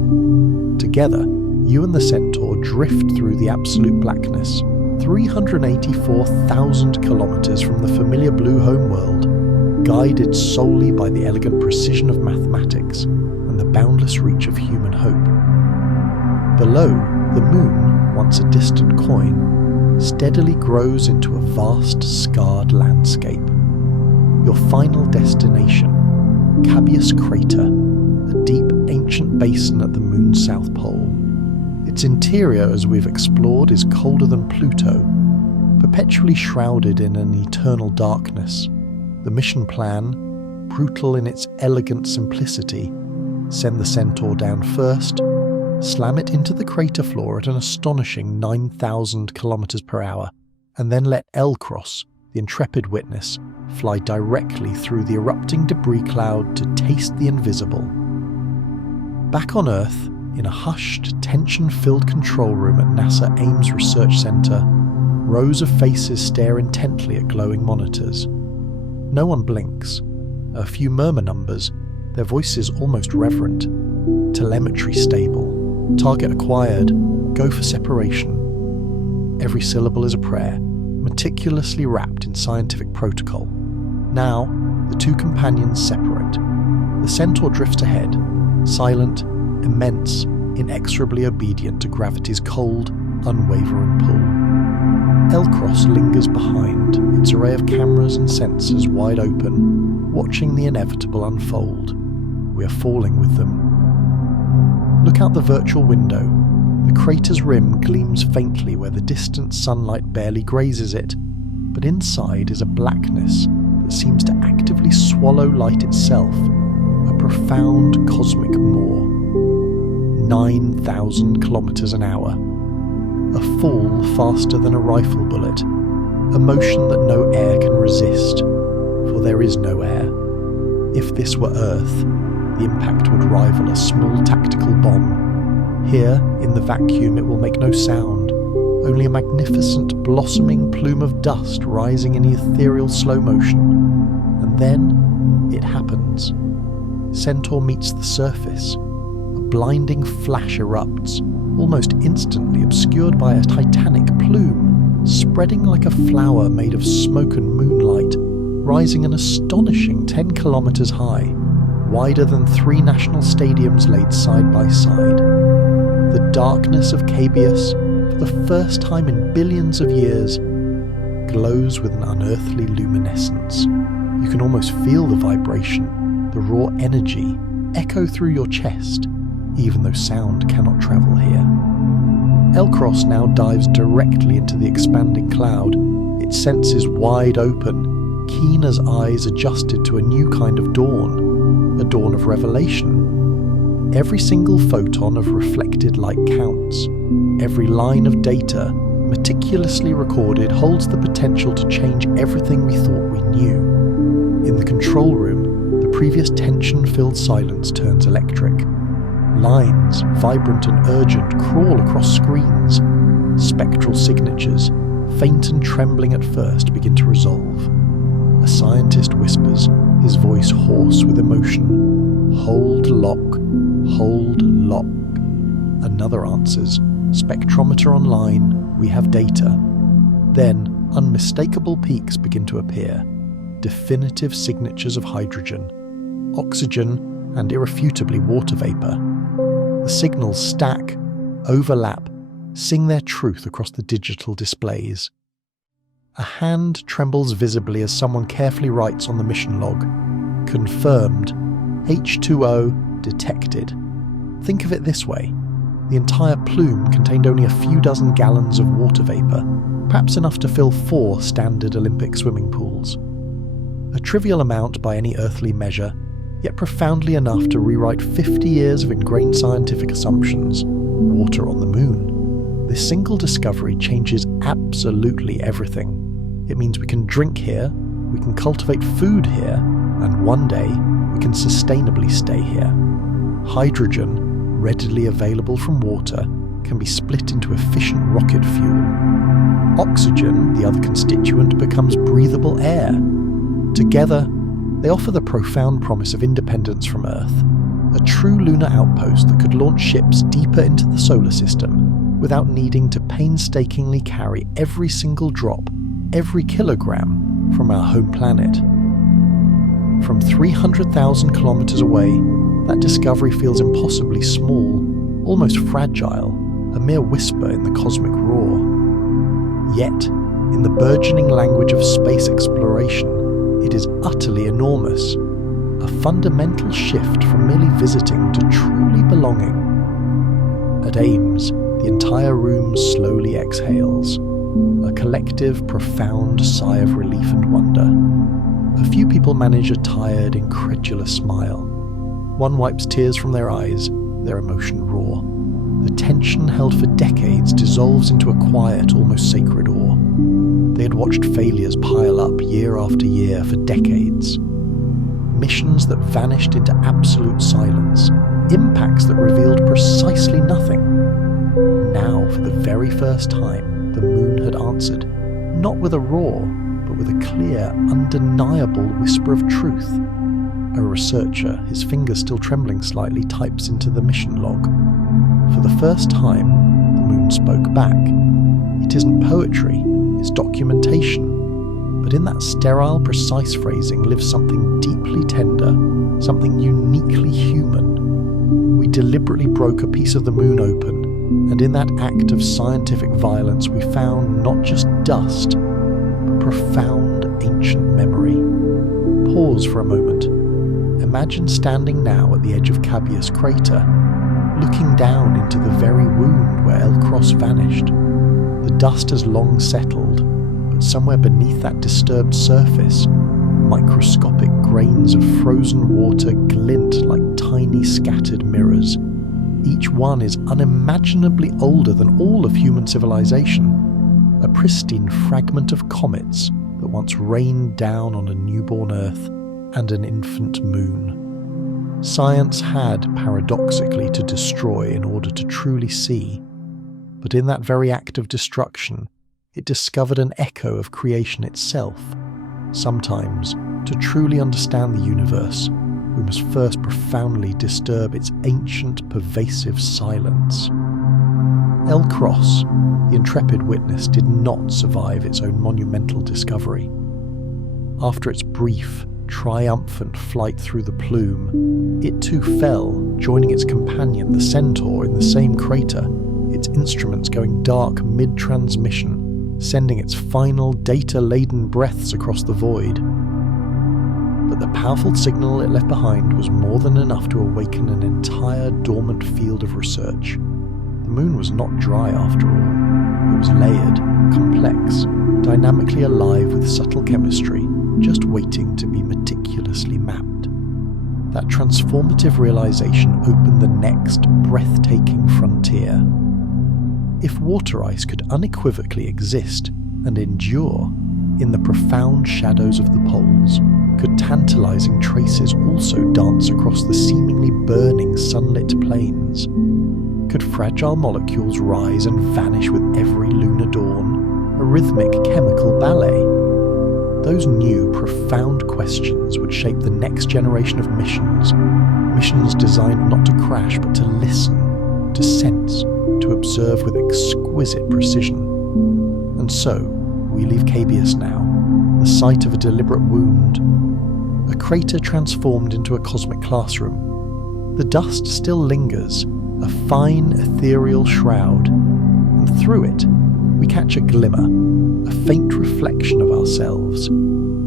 Together, you and the Centaur drift through the absolute blackness, 384,000 kilometers from the familiar blue homeworld, guided solely by the elegant precision of mathematics and the boundless reach of human hope. Below, the moon, once a distant coin, steadily grows into a vast, scarred landscape. Your final destination, Cabeus Crater, a deep, ancient basin at the moon's south pole. Its interior, as we've explored, is colder than Pluto, perpetually shrouded in an eternal darkness. The mission plan, brutal in its elegant simplicity: send the Centaur down first, slam it into the crater floor at an astonishing 9,000 kilometers per hour, and then let L-Cross, the intrepid witness, fly directly through the erupting debris cloud to taste the invisible. Back on Earth, in a hushed, tension-filled control room at NASA Ames Research Center, rows of faces stare intently at glowing monitors. No one blinks. A few murmur numbers, their voices almost reverent. Telemetry stable. Target acquired. Go for separation. Every syllable is a prayer, meticulously wrapped in scientific protocol. Now, the two companions separate. The Centaur drifts ahead, silent, immense, inexorably obedient to gravity's cold, unwavering pull. L-Cross lingers behind, its array of cameras and sensors wide open, watching the inevitable unfold. We are falling with them. Look out the virtual window. The crater's rim gleams faintly where the distant sunlight barely grazes it, but inside is a blackness that seems to actively swallow light itself, a profound cosmic maw. 9,000 kilometers an hour. A fall faster than a rifle bullet, a motion that no air can resist, for there is no air. If this were Earth, the impact would rival a small tactical bomb. Here, in the vacuum, it will make no sound, only a magnificent blossoming plume of dust rising in ethereal slow motion. And then, it happens. Centaur meets the surface. A blinding flash erupts, almost instantly obscured by a titanic plume, spreading like a flower made of smoke and moonlight, rising an astonishing 10 kilometers high, wider than 3 national stadiums laid side by side. The darkness of Cabeus, for the first time in billions of years, glows with an unearthly luminescence. You can almost feel the vibration, the raw energy, echo through your chest, even though sound cannot travel here. L-Cross now dives directly into the expanding cloud, its senses wide open, keen as eyes adjusted to a new kind of dawn, a dawn of revelation. Every single photon of reflected light counts. Every line of data, meticulously recorded, holds the potential to change everything we thought we knew. In the control room, the previous tension-filled silence turns electric. Lines, vibrant and urgent, crawl across screens. Spectral signatures, faint and trembling at first, begin to resolve. A scientist whispers, his voice hoarse with emotion, "Hold lock, hold lock." Another answers, "Spectrometer online, we have data." Then, unmistakable peaks begin to appear, definitive signatures of hydrogen, oxygen, and irrefutably water vapor. The signals stack, overlap, sing their truth across the digital displays. A hand trembles visibly as someone carefully writes on the mission log, "Confirmed, H2O detected." Think of it this way. The entire plume contained only a few dozen gallons of water vapor, perhaps enough to fill 4 standard Olympic swimming pools. A trivial amount by any earthly measure, yet profoundly enough to rewrite 50 years of ingrained scientific assumptions. Water on the moon. This single discovery changes absolutely everything. It means we can drink here, we can cultivate food here, and one day we can sustainably stay here. Hydrogen, readily available from water, can be split into efficient rocket fuel. Oxygen, the other constituent, becomes breathable air. Together, they offer the profound promise of independence from Earth, a true lunar outpost that could launch ships deeper into the solar system without needing to painstakingly carry every single drop, every kilogram from our home planet. From 300,000 kilometers away, that discovery feels impossibly small, almost fragile, a mere whisper in the cosmic roar. Yet, in the burgeoning language of space exploration, it is utterly enormous, a fundamental shift from merely visiting to truly belonging. At Ames, the entire room slowly exhales, a collective, profound sigh of relief and wonder. A few people manage a tired, incredulous smile. One wipes tears from their eyes, their emotion raw. The tension held for decades dissolves into a quiet, almost sacred awe. They had watched failures pile up year after year for decades. Missions that vanished into absolute silence. Impacts that revealed precisely nothing. Now, for the very first time, the moon had answered, not with a roar, but with a clear, undeniable whisper of truth. A researcher, his fingers still trembling slightly, types into the mission log. For the first time, the moon spoke back. It isn't poetry, it's documentation. But in that sterile, precise phrasing lives something deeply tender, something uniquely human. We deliberately broke a piece of the moon open, and in that act of scientific violence we found not just dust, but profound ancient memory. Pause for a moment. Imagine standing now at the edge of Cabeus crater, looking down into the very wound where El Cross vanished. The dust has long settled, but somewhere beneath that disturbed surface, microscopic grains of frozen water glint like tiny scattered mirrors. Each one is unimaginably older than all of human civilization, a pristine fragment of comets that once rained down on a newborn Earth and an infant moon. Science had, paradoxically, to destroy in order to truly see, but in that very act of destruction, it discovered an echo of creation itself. Sometimes, to truly understand the universe, we must first profoundly disturb its ancient, pervasive silence. El Cross, the intrepid witness, did not survive its own monumental discovery. After its brief, triumphant flight through the plume, it too fell, joining its companion, the Centaur, in the same crater, its instruments going dark mid-transmission, sending its final data-laden breaths across the void. But the powerful signal it left behind was more than enough to awaken an entire dormant field of research. The moon was not dry after all. It was layered, complex, dynamically alive with subtle chemistry, just waiting to be meticulously mapped. That transformative realization opened the next breathtaking frontier. If water ice could unequivocally exist and endure in the profound shadows of the poles, could tantalizing traces also dance across the seemingly burning sunlit plains? Could fragile molecules rise and vanish with every lunar dawn, a rhythmic chemical ballet? Those new, profound questions would shape the next generation of missions designed not to crash but to listen, to sense, to observe with exquisite precision. And so, we leave Cabeus now, the site of a deliberate wound, a crater transformed into a cosmic classroom. The dust still lingers, a fine ethereal shroud, and through it we catch a glimmer, a faint reflection of ourselves,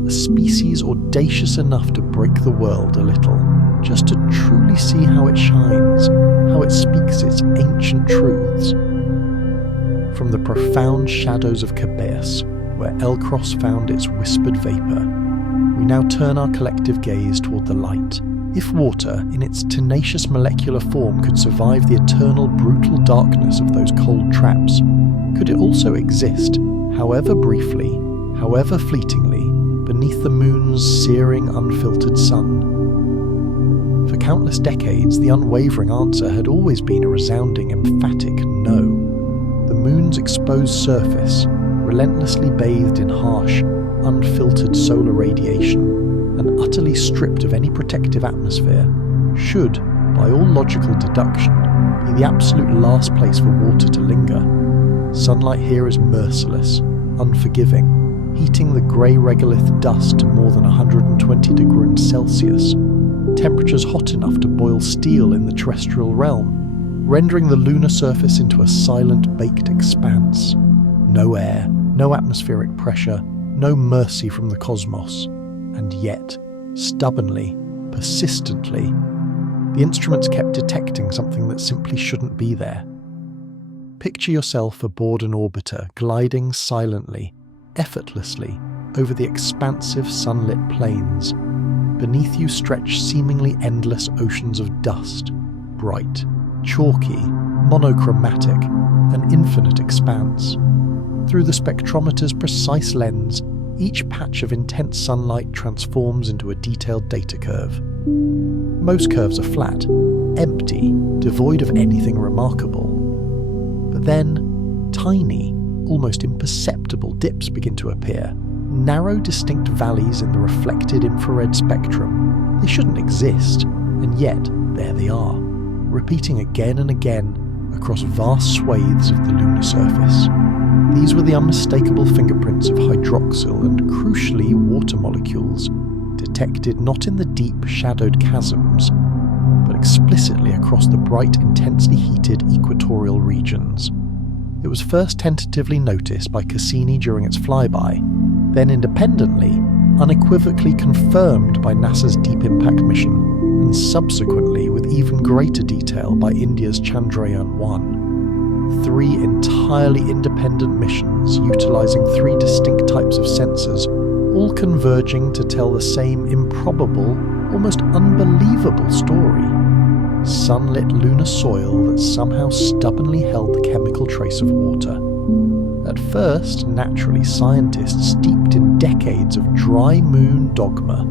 a species audacious enough to break the world a little, just to truly see how it shines, how it speaks its ancient truths. From the profound shadows of Cabeus, where El Cross found its whispered vapour, we now turn our collective gaze toward the light. If water, in its tenacious molecular form, could survive the eternal brutal darkness of those cold traps, could it also exist, however briefly, however fleetingly, beneath the moon's searing, unfiltered sun? For countless decades, the unwavering answer had always been a resounding, emphatic no. The moon's exposed surface, relentlessly bathed in harsh, unfiltered solar radiation, and utterly stripped of any protective atmosphere, should, by all logical deduction, be the absolute last place for water to linger. Sunlight here is merciless, unforgiving, heating the grey regolith dust to more than 120 degrees Celsius, temperatures hot enough to boil steel in the terrestrial realm, rendering the lunar surface into a silent, baked expanse. No air, no atmospheric pressure, no mercy from the cosmos. And yet, stubbornly, persistently, the instruments kept detecting something that simply shouldn't be there. Picture yourself aboard an orbiter gliding silently, effortlessly, over the expansive sunlit plains. Beneath you stretch seemingly endless oceans of dust, bright, chalky, monochromatic, an infinite expanse. Through the spectrometer's precise lens, each patch of intense sunlight transforms into a detailed data curve. Most curves are flat, empty, devoid of anything remarkable. But then, tiny, almost imperceptible dips begin to appear. Narrow, distinct valleys in the reflected infrared spectrum. They shouldn't exist, and yet there they are, repeating again and again across vast swathes of the lunar surface. These were the unmistakable fingerprints of hydroxyl and, crucially, water molecules, detected not in the deep, shadowed chasms, but explicitly across the bright, intensely heated equatorial regions. It was first tentatively noticed by Cassini during its flyby, then independently, unequivocally confirmed by NASA's Deep Impact mission, and subsequently with even greater detail by India's Chandrayaan 1. 3 entirely independent missions utilizing 3 distinct types of sensors, all converging to tell the same improbable, almost unbelievable story. Sunlit lunar soil that somehow stubbornly held the chemical trace of water. At first, naturally, scientists steeped in decades of dry moon dogma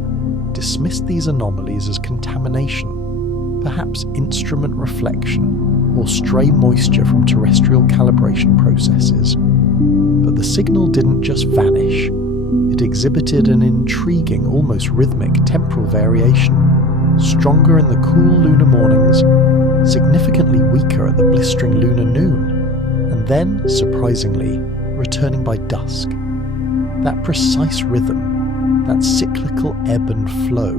dismissed these anomalies as contamination, perhaps instrument reflection, or stray moisture from terrestrial calibration processes. But the signal didn't just vanish. It exhibited an intriguing, almost rhythmic temporal variation, stronger in the cool lunar mornings, significantly weaker at the blistering lunar noon, and then, surprisingly, returning by dusk. That precise rhythm, that cyclical ebb and flow,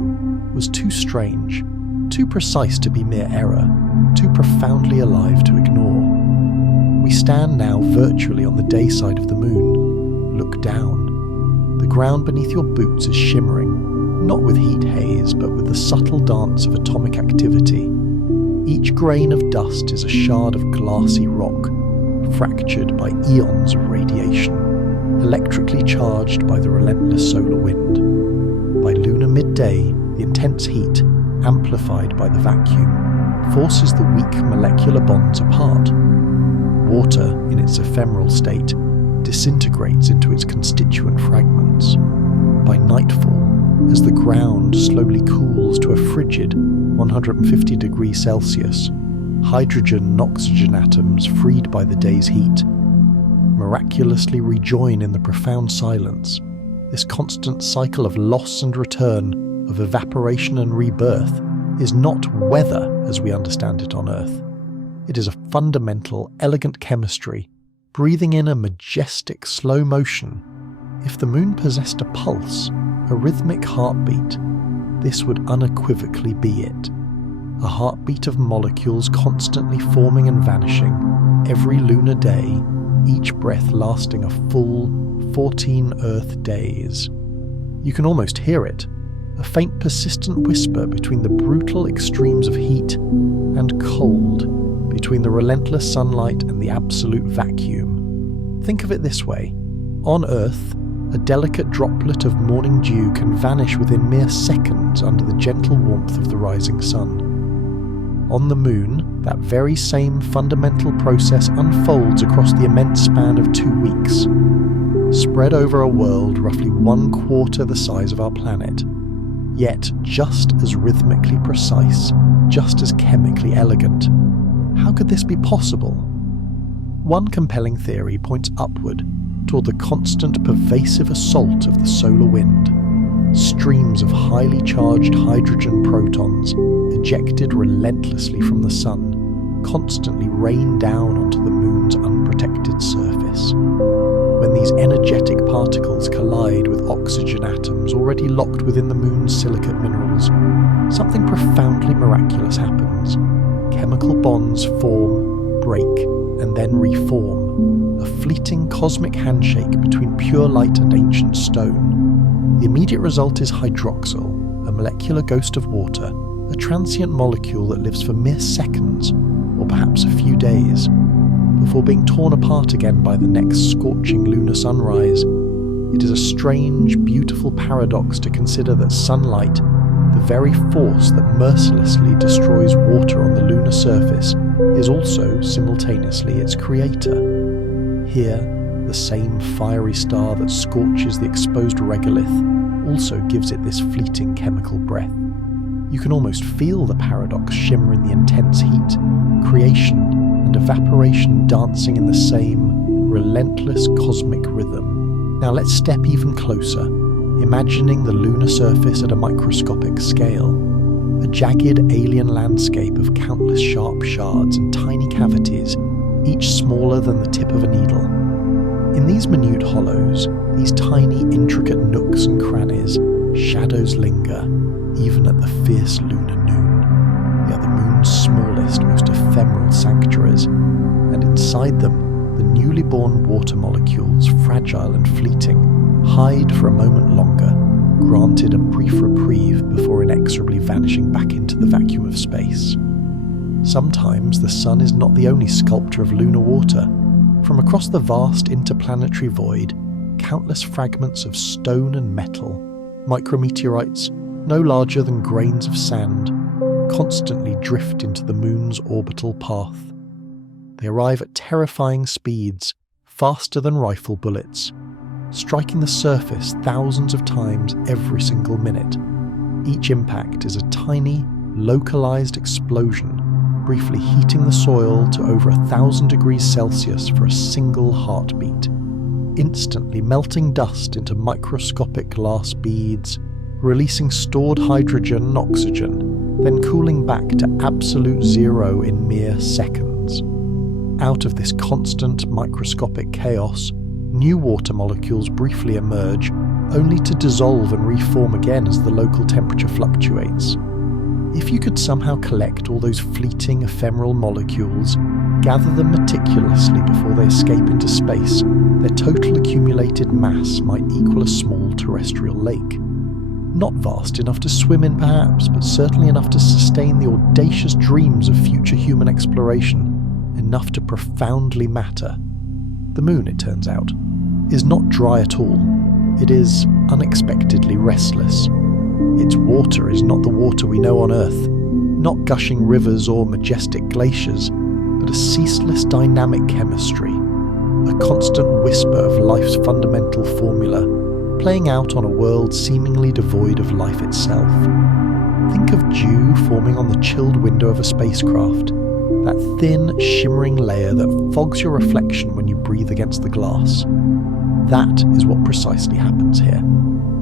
was too strange, too precise to be mere error, too profoundly alive to ignore. We stand now virtually on the day side of the moon. Look down. The ground beneath your boots is shimmering, not with heat haze, but with the subtle dance of atomic activity. Each grain of dust is a shard of glassy rock, fractured by eons of radiation, electrically charged by the relentless solar wind. By lunar midday, the intense heat, amplified by the vacuum, forces the weak molecular bonds apart. Water, in its ephemeral state, disintegrates into its constituent fragments. By nightfall, as the ground slowly cools to a frigid 150 degrees Celsius, hydrogen and oxygen atoms freed by the day's heat miraculously rejoin in the profound silence. This constant cycle of loss and return, of evaporation and rebirth, is not weather as we understand it on Earth. It is a fundamental, elegant chemistry, breathing in a majestic slow motion. If the moon possessed a pulse, a rhythmic heartbeat, this would unequivocally be it. A heartbeat of molecules constantly forming and vanishing, every lunar day, each breath lasting a full 14 Earth days. You can almost hear it, a faint persistent whisper between the brutal extremes of heat and cold, between the relentless sunlight and the absolute vacuum. Think of it this way. On Earth, a delicate droplet of morning dew can vanish within mere seconds under the gentle warmth of the rising sun. On the moon, that very same fundamental process unfolds across the immense span of 2 weeks, spread over a world roughly 1/4 the size of our planet. yet just as rhythmically precise, just as chemically elegant. How could this be possible? One compelling theory points upward toward the constant pervasive assault of the solar wind. Streams of highly charged hydrogen protons, ejected relentlessly from the sun, constantly rain down onto the moon's unprotected surface. When these energetic particles collide with oxygen atoms already locked within the moon's silicate minerals, something profoundly miraculous happens. Chemical bonds form, break, and then reform, a fleeting cosmic handshake between pure light and ancient stone. The immediate result is hydroxyl, a molecular ghost of water, a transient molecule that lives for mere seconds, or perhaps a few days, before being torn apart again by the next scorching lunar sunrise. It is a strange, beautiful paradox to consider that sunlight, the very force that mercilessly destroys water on the lunar surface, is also simultaneously its creator. Here, the same fiery star that scorches the exposed regolith also gives it this fleeting chemical breath. You can almost feel the paradox shimmer in the intense heat, creation and evaporation dancing in the same relentless cosmic rhythm. Now let's step even closer, imagining the lunar surface at a microscopic scale, a jagged alien landscape of countless sharp shards and tiny cavities, each smaller than the tip of a needle. In these minute hollows, these tiny intricate nooks and crannies, shadows linger, even at the fierce lunar noon. They are the moon's smallest, most ephemeral sanctuaries, and inside them, the newly born water molecules, fragile and fleeting, hide for a moment longer, granted a brief reprieve before inexorably vanishing back into the vacuum of space. Sometimes the sun is not the only sculptor of lunar water. From across the vast interplanetary void, countless fragments of stone and metal, micrometeorites no larger than grains of sand, constantly drift into the moon's orbital path. They arrive at terrifying speeds, faster than rifle bullets, striking the surface thousands of times every single minute. Each impact is a tiny, localized explosion, briefly heating the soil to over 1,000 degrees Celsius for a single heartbeat, instantly melting dust into microscopic glass beads, releasing stored hydrogen and oxygen, then cooling back to absolute zero in mere seconds. Out of this constant microscopic chaos, new water molecules briefly emerge, only to dissolve and reform again as the local temperature fluctuates. If you could somehow collect all those fleeting ephemeral molecules, gather them meticulously before they escape into space, their total accumulated mass might equal a small terrestrial lake. Not vast enough to swim in perhaps, but certainly enough to sustain the audacious dreams of future human exploration, enough to profoundly matter. The moon, it turns out, is not dry at all. It is unexpectedly restless. Its water is not the water we know on Earth, not gushing rivers or majestic glaciers, but a ceaseless dynamic chemistry, a constant whisper of life's fundamental formula, playing out on a world seemingly devoid of life itself. Think of dew forming on the chilled window of a spacecraft, that thin, shimmering layer that fogs your reflection when you breathe against the glass. That is what precisely happens here,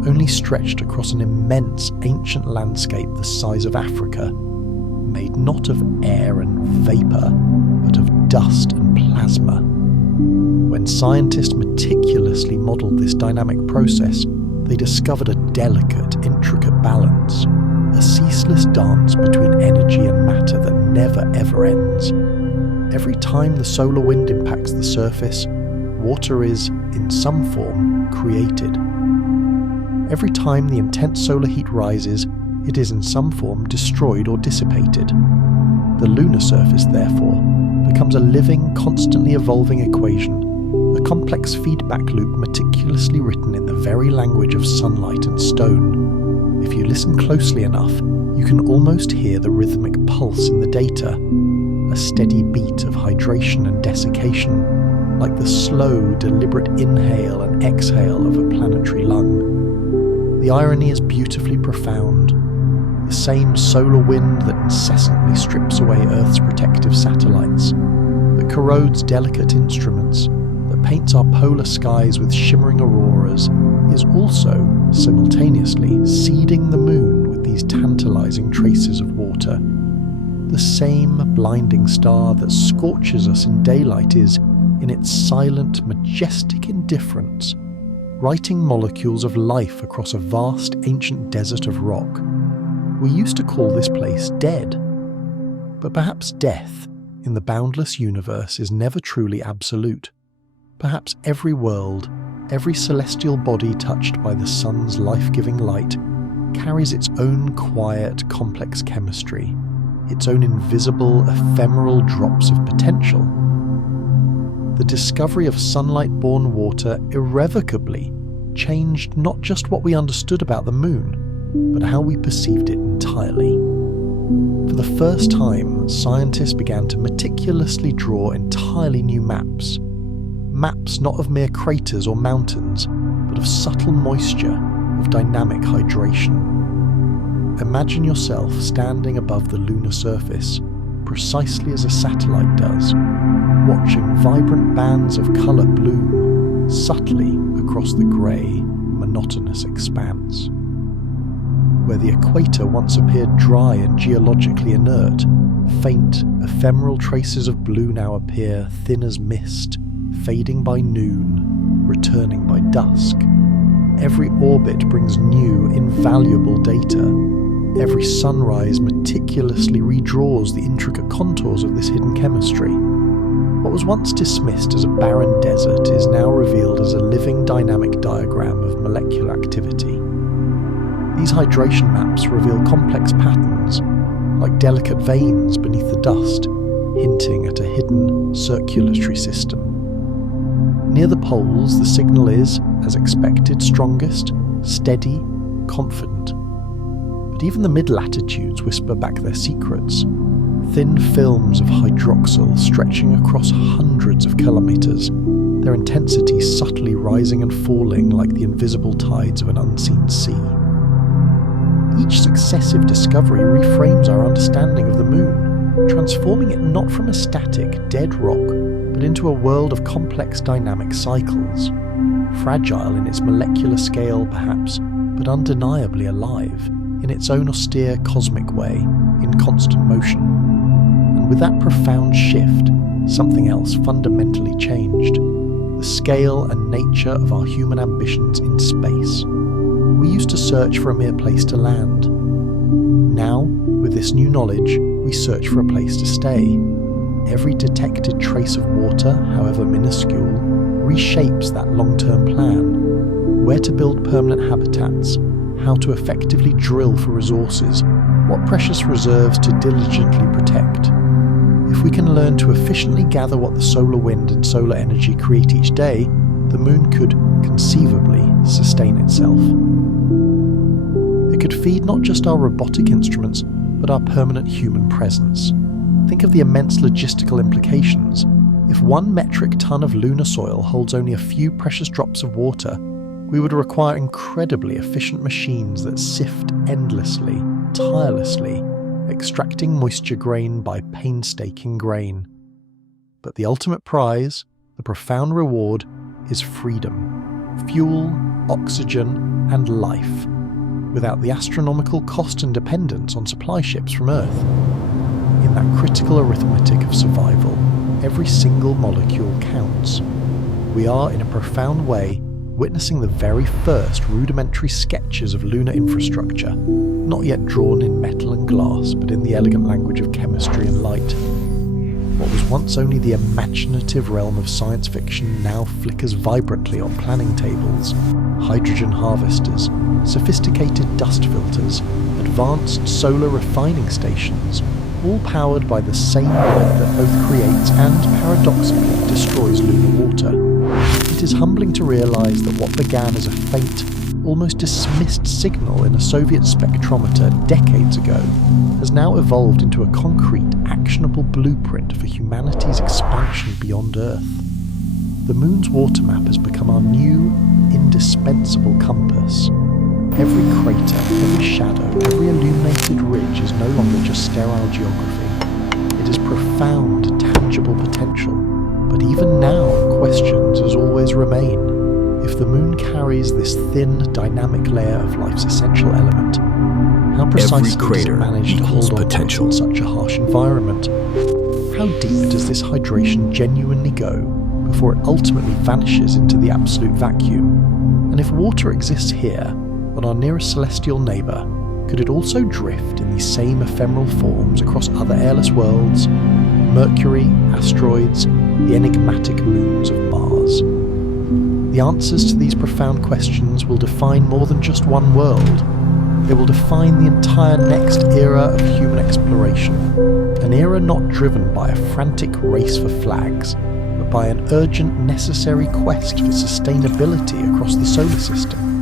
only stretched across an immense ancient landscape the size of Africa, made not of air and vapour, but of dust and plasma. When scientists meticulously modelled this dynamic process, they discovered a delicate, intricate balance, a ceaseless dance between energy and matter that never ever ends. Every time the solar wind impacts the surface, water is, in some form, created. Every time the intense solar heat rises, it is in some form destroyed or dissipated. The lunar surface, therefore, becomes a living, constantly evolving equation, a complex feedback loop meticulously written in the very language of sunlight and stone. If you listen closely enough, you can almost hear the rhythmic pulse in the data, a steady beat of hydration and desiccation, like the slow, deliberate inhale and exhale of a planetary lung. The The irony is beautifully profound. The same solar wind that incessantly strips away Earth's protective satellites, that corrodes delicate instruments, that paints our polar skies with shimmering auroras, is also, simultaneously, seeding the moon with these tantalizing traces of water. The same blinding star that scorches us in daylight is, in its silent, majestic indifference, writing molecules of life across a vast ancient desert of rock. We used to call this place dead. But perhaps death, in the boundless universe, is never truly absolute. Perhaps every world, every celestial body touched by the sun's life-giving light, carries its own quiet, complex chemistry, its own invisible, ephemeral drops of potential. The discovery of sunlight-born water irrevocably changed not just what we understood about the moon, but how we perceived it entirely. For the first time, scientists began to meticulously draw entirely new maps. Maps not of mere craters or mountains, but of subtle moisture, of dynamic hydration. Imagine yourself standing above the lunar surface, precisely as a satellite does, watching vibrant bands of colour bloom subtly across the grey, monotonous expanse. Where the equator once appeared dry and geologically inert, faint, ephemeral traces of blue now appear thin as mist, fading by noon, returning by dusk. Every orbit brings new, invaluable data. Every sunrise meticulously redraws the intricate contours of this hidden chemistry. What was once dismissed as a barren desert is now revealed as a living dynamic diagram of molecular activity. These hydration maps reveal complex patterns, like delicate veins beneath the dust, hinting at a hidden circulatory system. Near the poles, the signal is, as expected, strongest, steady, confident. But even the mid-latitudes whisper back their secrets. Thin films of hydroxyl stretching across hundreds of kilometres, their intensity subtly rising and falling like the invisible tides of an unseen sea. Each successive discovery reframes our understanding of the moon, transforming it not from a static, dead rock, but into a world of complex dynamic cycles. Fragile in its molecular scale, perhaps, but undeniably alive, in its own austere cosmic way, in constant motion. And with that profound shift, something else fundamentally changed. The scale and nature of our human ambitions in space. We used to search for a mere place to land. Now, with this new knowledge, we search for a place to stay. Every detected trace of water, however minuscule, reshapes that long-term plan. Where to build permanent habitats, how to effectively drill for resources, what precious reserves to diligently protect. If we can learn to efficiently gather what the solar wind and solar energy create each day, the moon could, conceivably, sustain itself. It could feed not just our robotic instruments, but our permanent human presence. Think of the immense logistical implications. If 1 metric ton of lunar soil holds only a few precious drops of water, we would require incredibly efficient machines that sift endlessly, tirelessly, extracting moisture grain by painstaking grain. But the ultimate prize, the profound reward, is freedom, fuel, oxygen, and life, without the astronomical cost and dependence on supply ships from Earth. In that critical arithmetic of survival, every single molecule counts. We are, in a profound way, witnessing the very first rudimentary sketches of lunar infrastructure, not yet drawn in metal and glass, but in the elegant language of chemistry and light. What was once only the imaginative realm of science fiction now flickers vibrantly on planning tables, hydrogen harvesters, sophisticated dust filters, advanced solar refining stations, all powered by the same light that both creates and, paradoxically, destroys lunar water. It is humbling to realise that what began as a faint, almost dismissed signal in a Soviet spectrometer decades ago has now evolved into a concrete, actionable blueprint for humanity's expansion beyond Earth. The moon's water map has become our new, indispensable compass. Every crater, every shadow, every illuminated ridge is no longer just sterile geography. It is profound, tangible potential. But even now, questions as always remain. If the moon carries this thin, dynamic layer of life's essential element, how precisely does it manage to hold on in such a harsh environment? How deep does this hydration genuinely go before it ultimately vanishes into the absolute vacuum? And if water exists here, on our nearest celestial neighbour, could it also drift in these same ephemeral forms across other airless worlds, Mercury, asteroids, the enigmatic moons of Mars? The answers to these profound questions will define more than just one world. They will define the entire next era of human exploration, an era not driven by a frantic race for flags, but by an urgent, necessary quest for sustainability across the solar system.